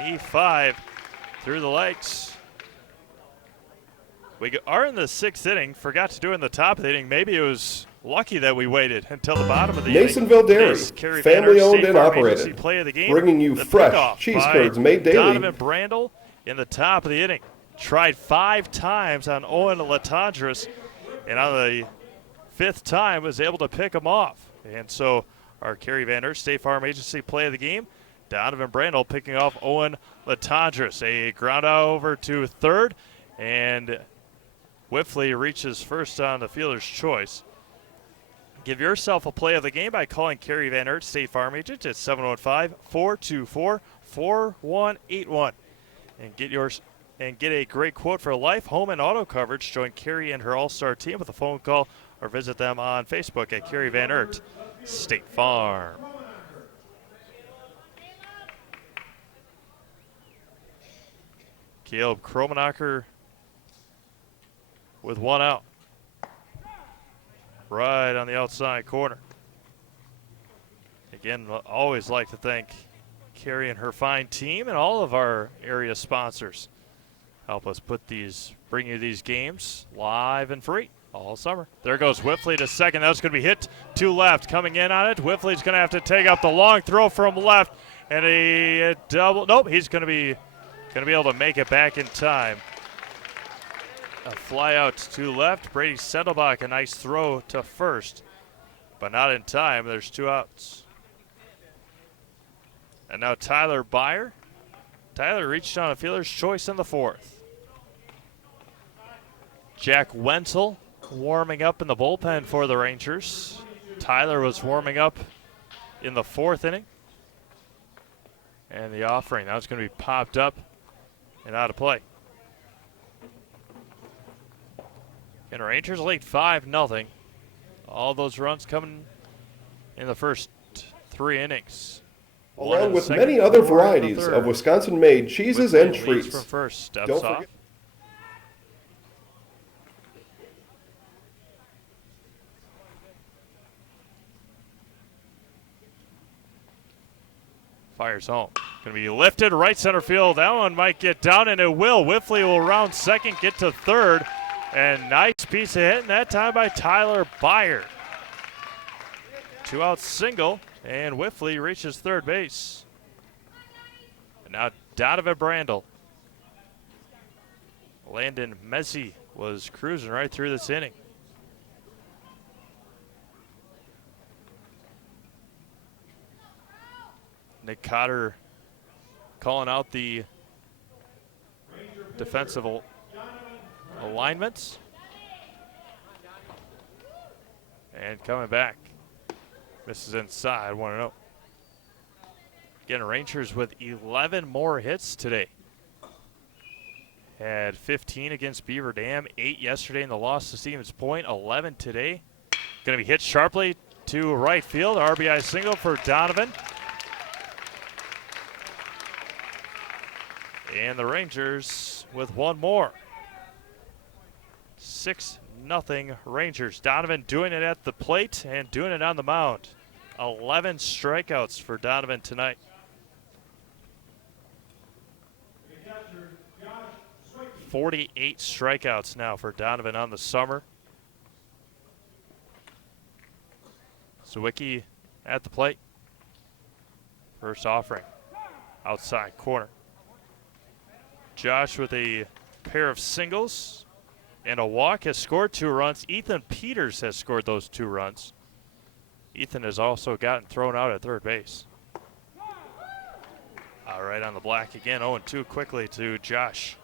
E5 through the legs. We are in the sixth inning. Forgot to do it in the top of the inning. Maybe it was lucky that we waited until the bottom of the Nasonville Dairy, inning. family owned and operated, Play of the game. bringing you The fresh pickoff cheese by curds made daily. Donovan Brandel in the top of the inning. Tried 5 times on Owen Latendresse, and on the 5th time was able to pick him off. And so our Kerry Van Aert State Farm Agency play of the game, Donovan Brandel picking off Owen Latendresse. A ground out over to third, and Whiffley reaches first on the fielder's choice. Give yourself a play of the game by calling Kerry Van Aert State Farm Agent at 715-424-4181 and get a great quote for life, home, and auto coverage. Join Kerry and her all-star team with a phone call or visit them on Facebook at Kerry Van Aert State Farm. Caleb Kromenacher with one out. Right on the outside corner. Again, always like to thank Carrie and her fine team and all of our area sponsors. Help us bring you these games live and free all summer. There goes Whiffley to second. That's going to be hit to left. Coming in on it, Whiffley's going to have to take up the long throw from left, and a double. Nope, he's going to be able to make it back in time. A fly out to left. Brady Settelbach, a nice throw to first, but not in time. There's 2 outs. And now Tyler Byer. Tyler reached on a fielder's choice in the 4th. Jack Wenzel warming up in the bullpen for the Rangers. Tyler was warming up in the 4th inning. And the offering, now it's going to be popped up and out of play. And Rangers lead 5-0. All those runs coming in the first 3 innings. Along with many other varieties of Wisconsin-made cheeses and treats. From first, steps Don't off. forget. Fires home. Going to be lifted right center field. That one might get down, and it will. Whiffley will round second, get to third. And nice piece of hitting that time by Tyler Byer. 2-out single, and Whiffley reaches third base. And now Donovan Brandel. Landon Messi was cruising right through this inning. Nick Cotter calling out the defensive alignments. And coming back. Misses inside, 1-0. Again, Rangers with 11 more hits today. Had 15 against Beaver Dam, 8 yesterday in the loss to Stevens Point, 11 today. Going to be hit sharply to right field. RBI single for Donovan. And the Rangers with one more. 6-0 Rangers. Donovan doing it at the plate and doing it on the mound. 11 strikeouts for Donovan tonight. 48 strikeouts now for Donovan on the summer. Zaleski at the plate. First offering. Outside corner. Josh with a pair of singles and a walk has scored 2 runs. Ethan Peters has scored those 2 runs. Ethan has also gotten thrown out at third base. All right, on the black again, 0-2 quickly to Josh.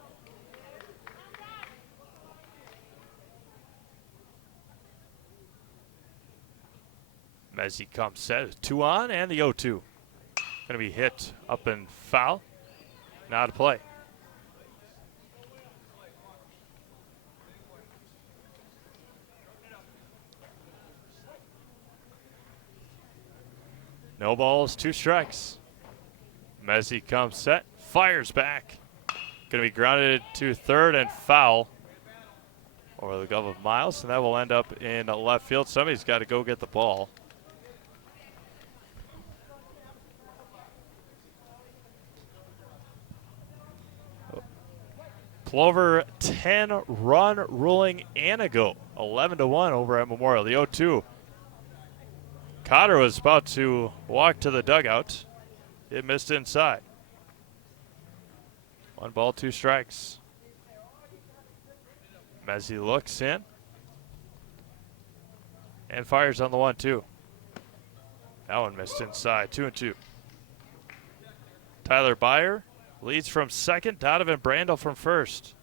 Mezzi comes set, 2 on, and the 0-2. Going to be hit up and foul. Not a play. No balls, 2 strikes. Mezzi comes set, fires back. Going to be grounded to third and foul over the glove of Miles, and that will end up in left field. Somebody's got to go get the ball. Plover 10-run ruling and a go. 11-1 over at Memorial. The 0-2. Cotter was about to walk to the dugout. It missed inside. 1 ball, 2 strikes. Mezzi looks in and fires on the 1-2. That one missed inside. 2-2. Tyler Byer leads from second. Donovan Brandel from first.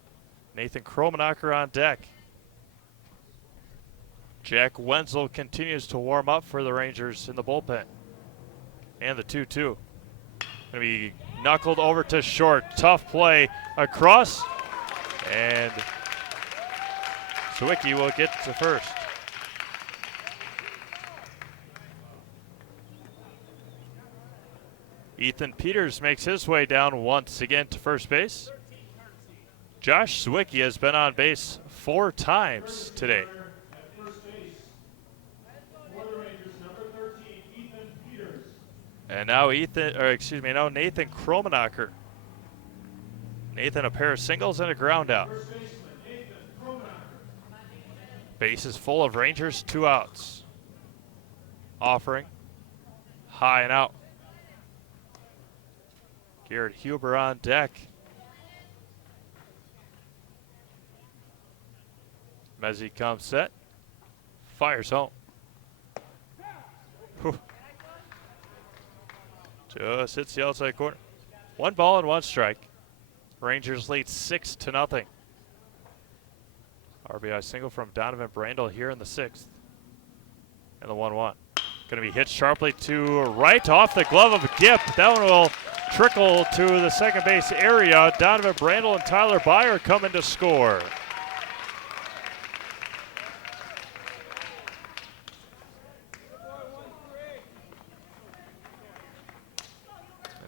Nathan Kromenacher on deck. Jack Wenzel continues to warm up for the Rangers in the bullpen. And the 2-2. Going to be knuckled over to short. Tough play across. And Zaleski will get to first. Ethan Peters makes his way down once again to first base. Josh Zaleski has been on base 4 times today. And now Nathan Kromenacher. Nathan a pair of singles and a ground out. Base is full of Rangers, 2 outs. Offering. High and out. Garrett Huber on deck. Mezzi comes set. Fires home. Whew. Just hits the outside corner. 1 ball and 1 strike. Rangers lead 6-0. RBI single from Donovan Brandel here in the 6th. And the 1-1. Going to be hit sharply to right off the glove of Gipp. That one will trickle to the second base area. Donovan Brandel and Tyler Byer coming to score.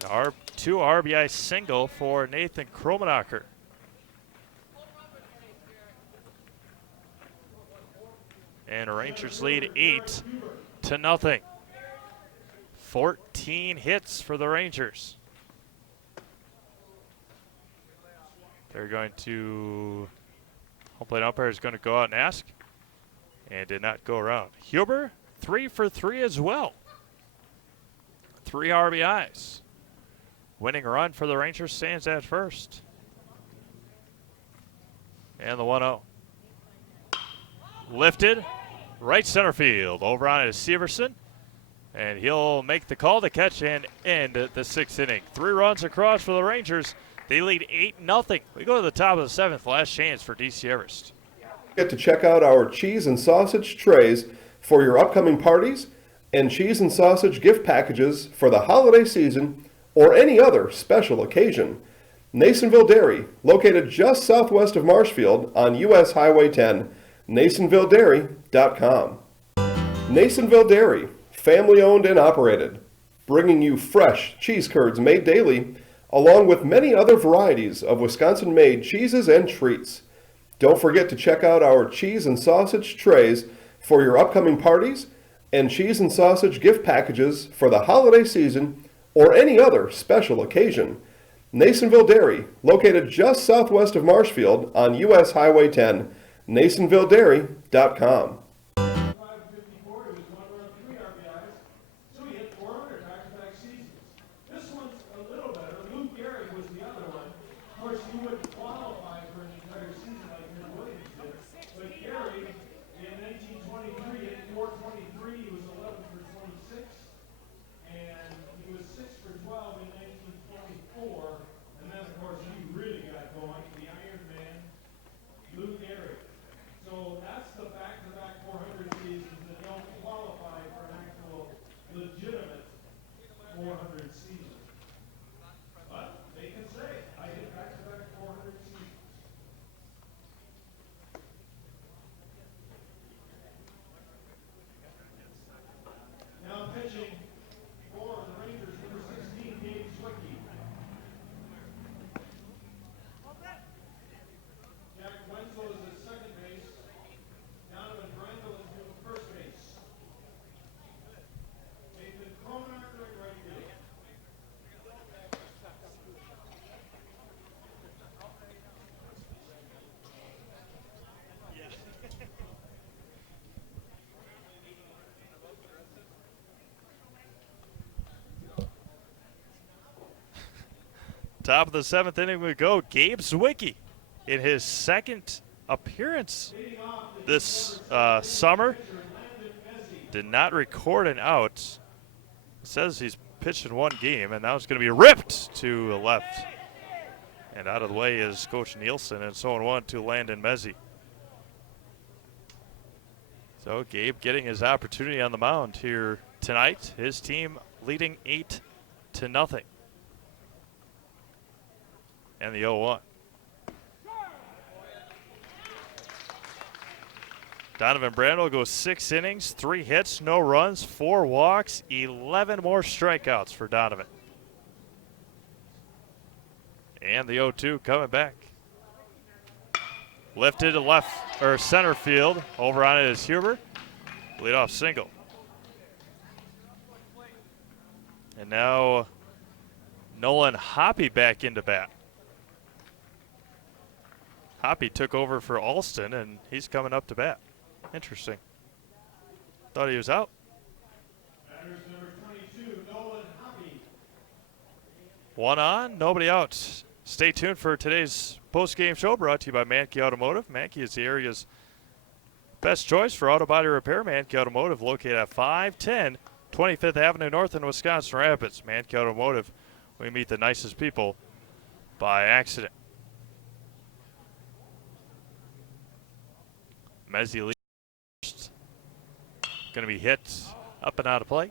An 2 RBI single for Nathan Kromenacher. And Rangers lead 8-0. 14 hits for the Rangers. They're going to, home plate umpire is going to go out and ask, and did not go around. Huber, 3 for 3 as well. 3 RBIs. Winning run for the Rangers stands at first. And the 1-0. Lifted, right center field. Over on is Severson. And he'll make the call to catch and end the 6th inning. 3 runs across for the Rangers. They lead 8-0. We go to the top of the 7th. Last chance for DC Everest. Get to check out our cheese and sausage trays for your upcoming parties and cheese and sausage gift packages for the holiday season or any other special occasion. Nasonville Dairy, located just southwest of Marshfield on US Highway 10, NasonvilleDairy.com. Nasonville Dairy, family owned and operated, bringing you fresh cheese curds made daily, along with many other varieties of Wisconsin-made cheeses and treats. Don't forget to check out our cheese and sausage trays for your upcoming parties and cheese and sausage gift packages for the holiday season or any other special occasion. Nasonville Dairy, located just southwest of Marshfield on US Highway 10, NasonvilleDairy.com. Top of the 7th inning we go. Gabe Zwicky in his second appearance this summer. Did not record an out. It says he's pitched in one game, and now it's going to be ripped to the left. And out of the way is Coach Nielsen, and so on 1 to Landon Mezzi. So Gabe getting his opportunity on the mound here tonight. His team leading 8-0. And the 0-1. Donovan Brandel goes 6 innings, 3 hits, no runs, 4 walks, 11 more strikeouts for Donovan. And the 0-2 coming back. Lifted to left or center field. Over on it is Huber. Leadoff single. And now Nolan Hoppy back into bat. Hoppy took over for Alston, and he's coming up to bat. Interesting. Thought he was out. Batters number 22, Nolan Hoppy. 1 on, nobody out. Stay tuned for today's post-game show brought to you by Mankey Automotive. Mankey is the area's best choice for auto body repair. Mankey Automotive, located at 510 25th Avenue North in Wisconsin Rapids. Mankey Automotive, we meet the nicest people by accident. Mezzi leads. Going to be hit up and out of play.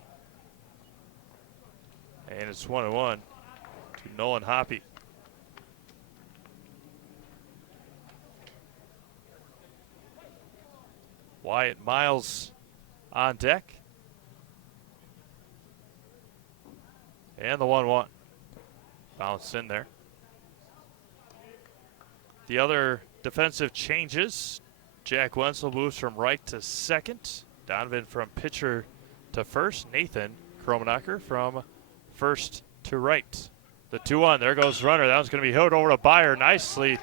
And it's 1-1 to Nolan Hoppy. Wyatt Miles on deck. And the 1-1. Bounce in there. The other defensive changes. Jack Wenzel moves from right to second. Donovan from pitcher to first. Nathan Kromenacher from first to right. The 2-1. There goes the runner. That one's going to be hit over to Byer. Nicely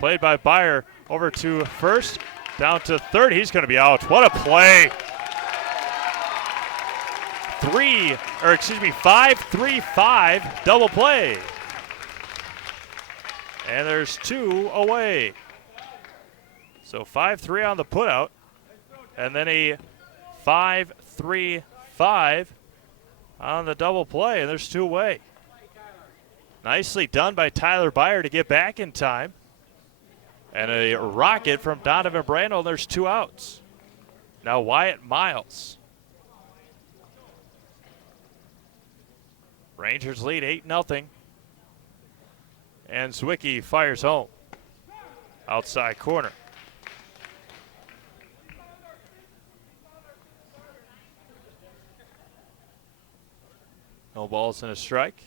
played by Byer. Over to first. Down to third. He's going to be out. What a play. 5-3-5 double play. And there's 2 away. So 5-3 on the putout, and then a 5-3-5 on the double play, and there's 2 away. Nicely done by Tyler Byer to get back in time. And a rocket from Donovan Brandel. There's 2 outs. Now Wyatt Miles. Rangers lead 8-0. And Zwicky fires home. Outside corner. No balls and a strike.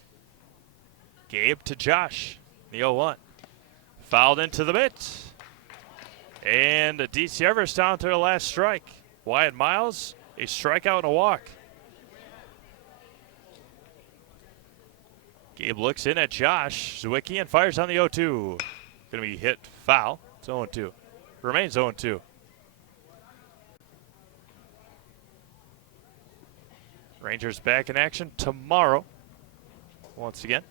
Gabe to Josh. The 0-1. Fouled into the mitt. And DC Everest down to the last strike. Wyatt Miles, a strikeout and a walk. Gabe looks in at Josh Zwicky and fires on the 0-2. Going to be hit foul. It's 0-2. Remains 0-2. Rangers back in action tomorrow. Once again.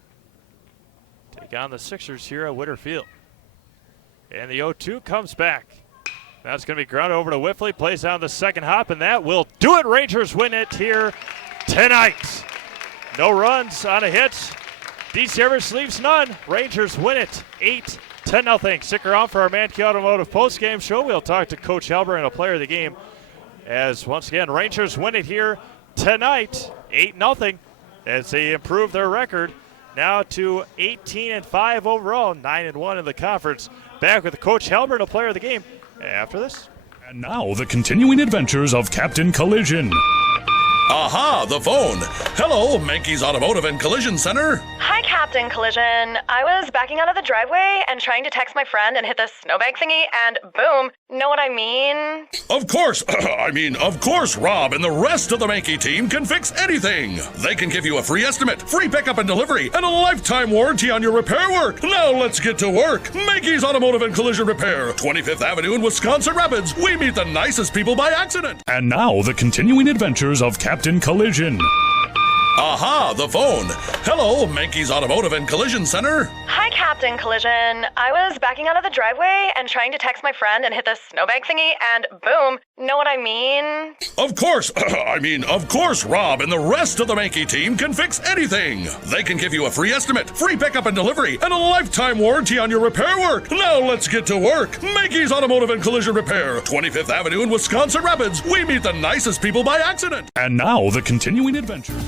Take on the Sixers here at Witter Field. And the 0-2 comes back. That's going to be grounded over to Whiffley. Plays down the second hop, and that will do it. Rangers win it here tonight. No runs on a hit. DC Everest leaves none. Rangers win it 8-0. Stick around for our Mankey Automotive postgame show. We'll talk to Coach Halber and a player of the game. As once again, Rangers win it here tonight 8-0 as they improve their record now to 18-5 overall, 9-1 in the conference. Back with Coach Halbert, a player of the game, after this. And now the continuing adventures of Captain Collision. Aha, the phone. Hello, Mankey's Automotive and Collision Center. Hi, Captain Collision. I was backing out of the driveway and trying to text my friend and hit the snowbank thingy, and boom. Know what I mean? Of course. Of course, Rob and the rest of the Mankey team can fix anything. They can give you a free estimate, free pickup and delivery, and a lifetime warranty on your repair work. Now let's get to work. Mankey's Automotive and Collision Repair, 25th Avenue in Wisconsin Rapids. We meet the nicest people by accident. And now the continuing adventures of Captain Collision. Aha, the phone. Hello, Mankey's Automotive and Collision Center. Hi, Captain Collision. I was backing out of the driveway and trying to text my friend and hit the snowbank thingy, and boom. Know what I mean? Of course. Of course, Rob and the rest of the Mankey team can fix anything. They can give you a free estimate, free pickup and delivery, and a lifetime warranty on your repair work. Now let's get to work. Mankey's Automotive and Collision Repair, 25th Avenue in Wisconsin Rapids. We meet the nicest people by accident. And now the continuing adventure.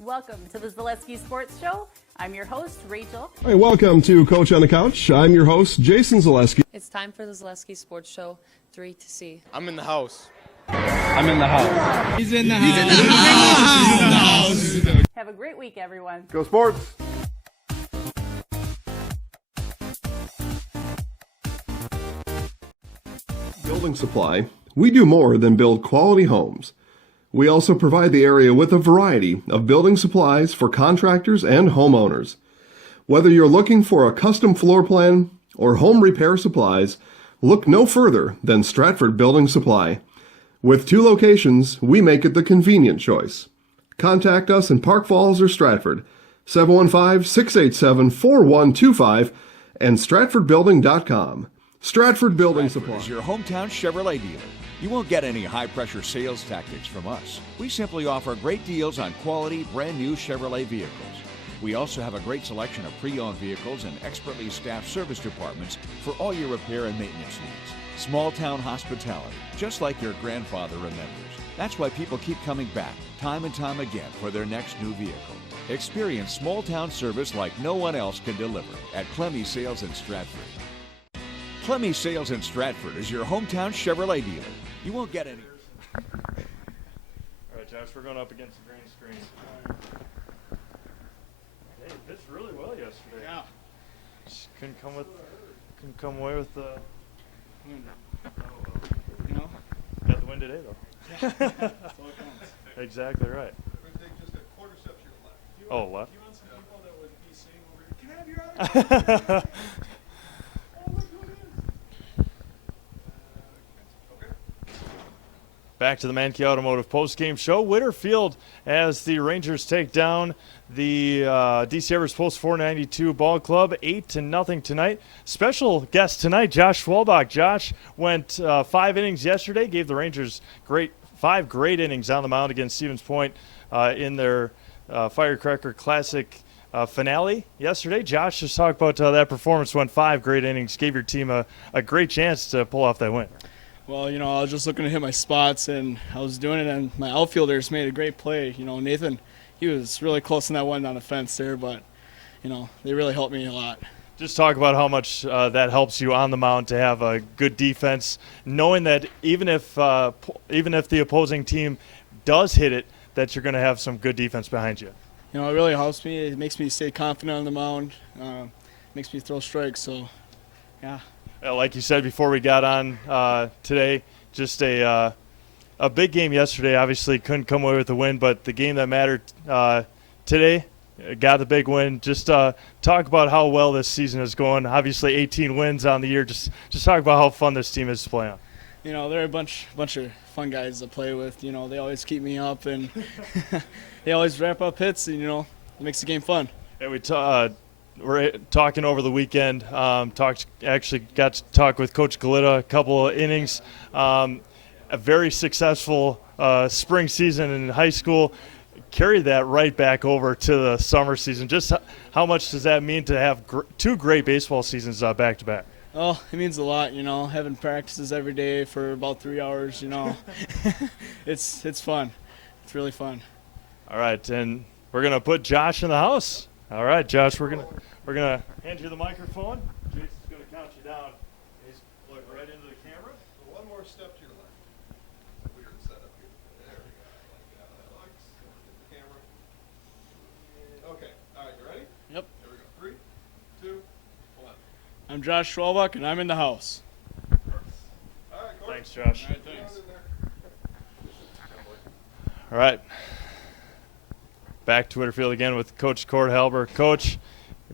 Welcome to the Zaleski Sports Show. I'm your host, Rachel. Hey, welcome to Coach on the Couch. I'm your host, Jason Zaleski. It's time for the Zaleski Sports Show 3-C. I'm in the house. I'm in the house. He's in the house. Have a great week, everyone. Go Sports! Building Supply. We do more than build quality homes. We also provide the area with a variety of building supplies for contractors and homeowners. Whether you're looking for a custom floor plan or home repair supplies, look no further than Stratford Building Supply. With 2 locations, we make it the convenient choice. Contact us in Park Falls or Stratford, 715-687-4125 and stratfordbuilding.com. Stratford Building Supply is your hometown Chevrolet dealer. You won't get any high-pressure sales tactics from us. We simply offer great deals on quality, brand-new Chevrolet vehicles. We also have a great selection of pre-owned vehicles and expertly staffed service departments for all your repair and maintenance needs. Small-town hospitality, just like your grandfather remembers. That's why people keep coming back, time and time again, for their next new vehicle. Experience small-town service like no one else can deliver at Clemmy Sales in Stratford. Clemmy Sales in Stratford is your hometown Chevrolet dealer. You won't get any. All right, Josh, we're going up against the green screen. Hey, it pitched really well yesterday. Yeah. Just couldn't come away with the You know? got the win today though. That's all it counts. Exactly right. Oh, left. Do you want some people that would be saying over here, can I have your other? Back to the Mankey Automotive postgame show. Whitterfield as the Rangers take down the DC Everest Post 492 Ball Club 8-0 tonight. Special guest tonight, Josh Schwalbach. Josh went 5 innings yesterday, gave the Rangers great 5 great innings on the mound against Stevens Point in their Firecracker Classic finale yesterday. Josh, just talk about that performance. Went 5 great innings, gave your team a great chance to pull off that win. Well, I was just looking to hit my spots, and I was doing it, and my outfielders made a great play. Nathan, he was really close in that one down the fence there, but, they really helped me a lot. Just talk about how much that helps you on the mound to have a good defense, knowing that even if the opposing team does hit it, that you're going to have some good defense behind you. It really helps me. It makes me stay confident on the mound. Makes me throw strikes. So, yeah. Like you said before we got on today, just a big game yesterday. Obviously, couldn't come away with a win, but the game that mattered today. Got the big win. Just talk about how well this season is going. Obviously, 18 wins on the year. Just talk about how fun this team is to play on. They're a bunch of fun guys to play with. They always keep me up, and they always wrap up hits, and it makes the game fun. Yeah, we're talking over the weekend. Actually got to talk with Coach Galita a couple of innings. A very successful spring season in high school. Carry that right back over to the summer season. Just how much does that mean to have 2 great baseball seasons back to back? Oh, it means a lot, having practices every day for about 3 hours, it's fun. It's really fun. All right, and we're gonna put Josh in the house. All right, Josh, we're gonna hand you the microphone. Jason's gonna count you down. He's look right into the camera. One more step to your left. Weird setup here. There we go. Like that. Camera. Okay. All right, you ready? Yep. There we go. 3, 2, 1. I'm Josh Schwalbach, and I'm in the house. All right, Coach. Thanks, Josh. All right, thanks. All right. Back to Whitterfield again with Coach Cord Halber. Coach,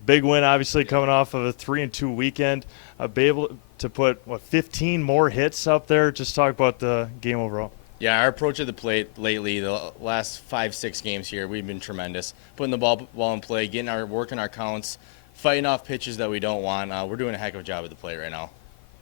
big win obviously coming off of a 3-2 weekend. Be able to put, 15 more hits up there? Just talk about the game overall. Yeah, our approach at the plate lately, the last 5-6 games here, we've been tremendous. Putting the ball in play, working our counts, fighting off pitches that we don't want. We're doing a heck of a job at the plate right now.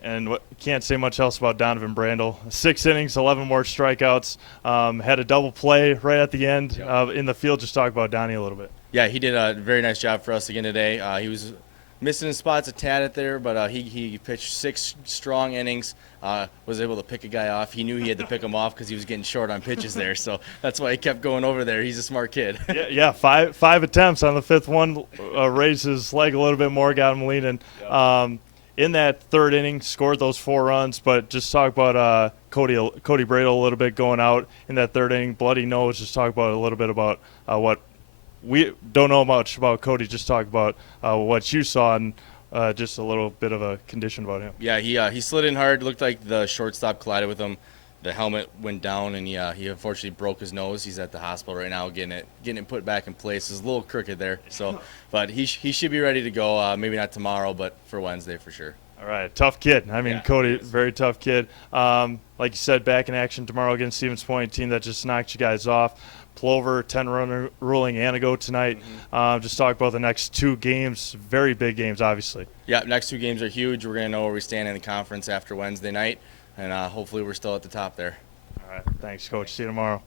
And can't say much else about Donovan Brandel. 6 innings, 11 more strikeouts. Had a double play right at the end in the field. Just talk about Donnie a little bit. Yeah, he did a very nice job for us again today. He was missing his spots a tad at there, but he pitched 6 strong innings. Was able to pick a guy off. He knew he had to pick him off because he was getting short on pitches there. So that's why he kept going over there. He's a smart kid. Yeah, five attempts on the 5th one. Raised his leg a little bit more, got him leaning. In that 3rd inning, scored those 4 runs, but just talk about Cody Bradle a little bit going out in that 3rd inning. Bloody nose. Just talk about a little bit about what we don't know much about Cody. Just talk about what you saw and just a little bit of a condition about him. Yeah, he slid in hard. Looked like the shortstop collided with him. The helmet went down, and he unfortunately broke his nose. He's at the hospital right now getting it put back in place. It's a little crooked there, but he should be ready to go. Maybe not tomorrow, but for Wednesday for sure. All right, tough kid. Cody, very tough kid. Like you said, back in action tomorrow against Stevens Point, team that just knocked you guys off. Plover, 10-run ruling Anago tonight. Just talk about the next 2 games, very big games, obviously. Yeah, next 2 games are huge. We're going to know where we stand in the conference after Wednesday night. And hopefully we're still at the top there. All right. Thanks, Coach. See you tomorrow.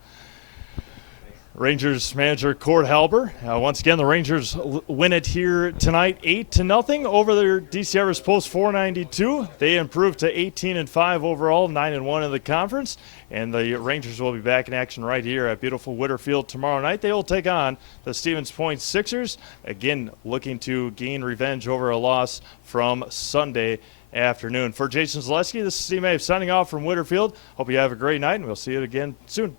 Rangers manager Cord Halber. Once again, the Rangers win it here tonight, 8-0 over their DC Everest Post 492. They improved to 18-5 overall, 9-1 in the conference. And the Rangers will be back in action right here at beautiful Whitterfield tomorrow night. They will take on the Stevens Point Sixers. Again, looking to gain revenge over a loss from Sunday afternoon. For Jason Zaleski, this is Steve May signing off from Whitterfield. Hope you have a great night, and we'll see you again soon.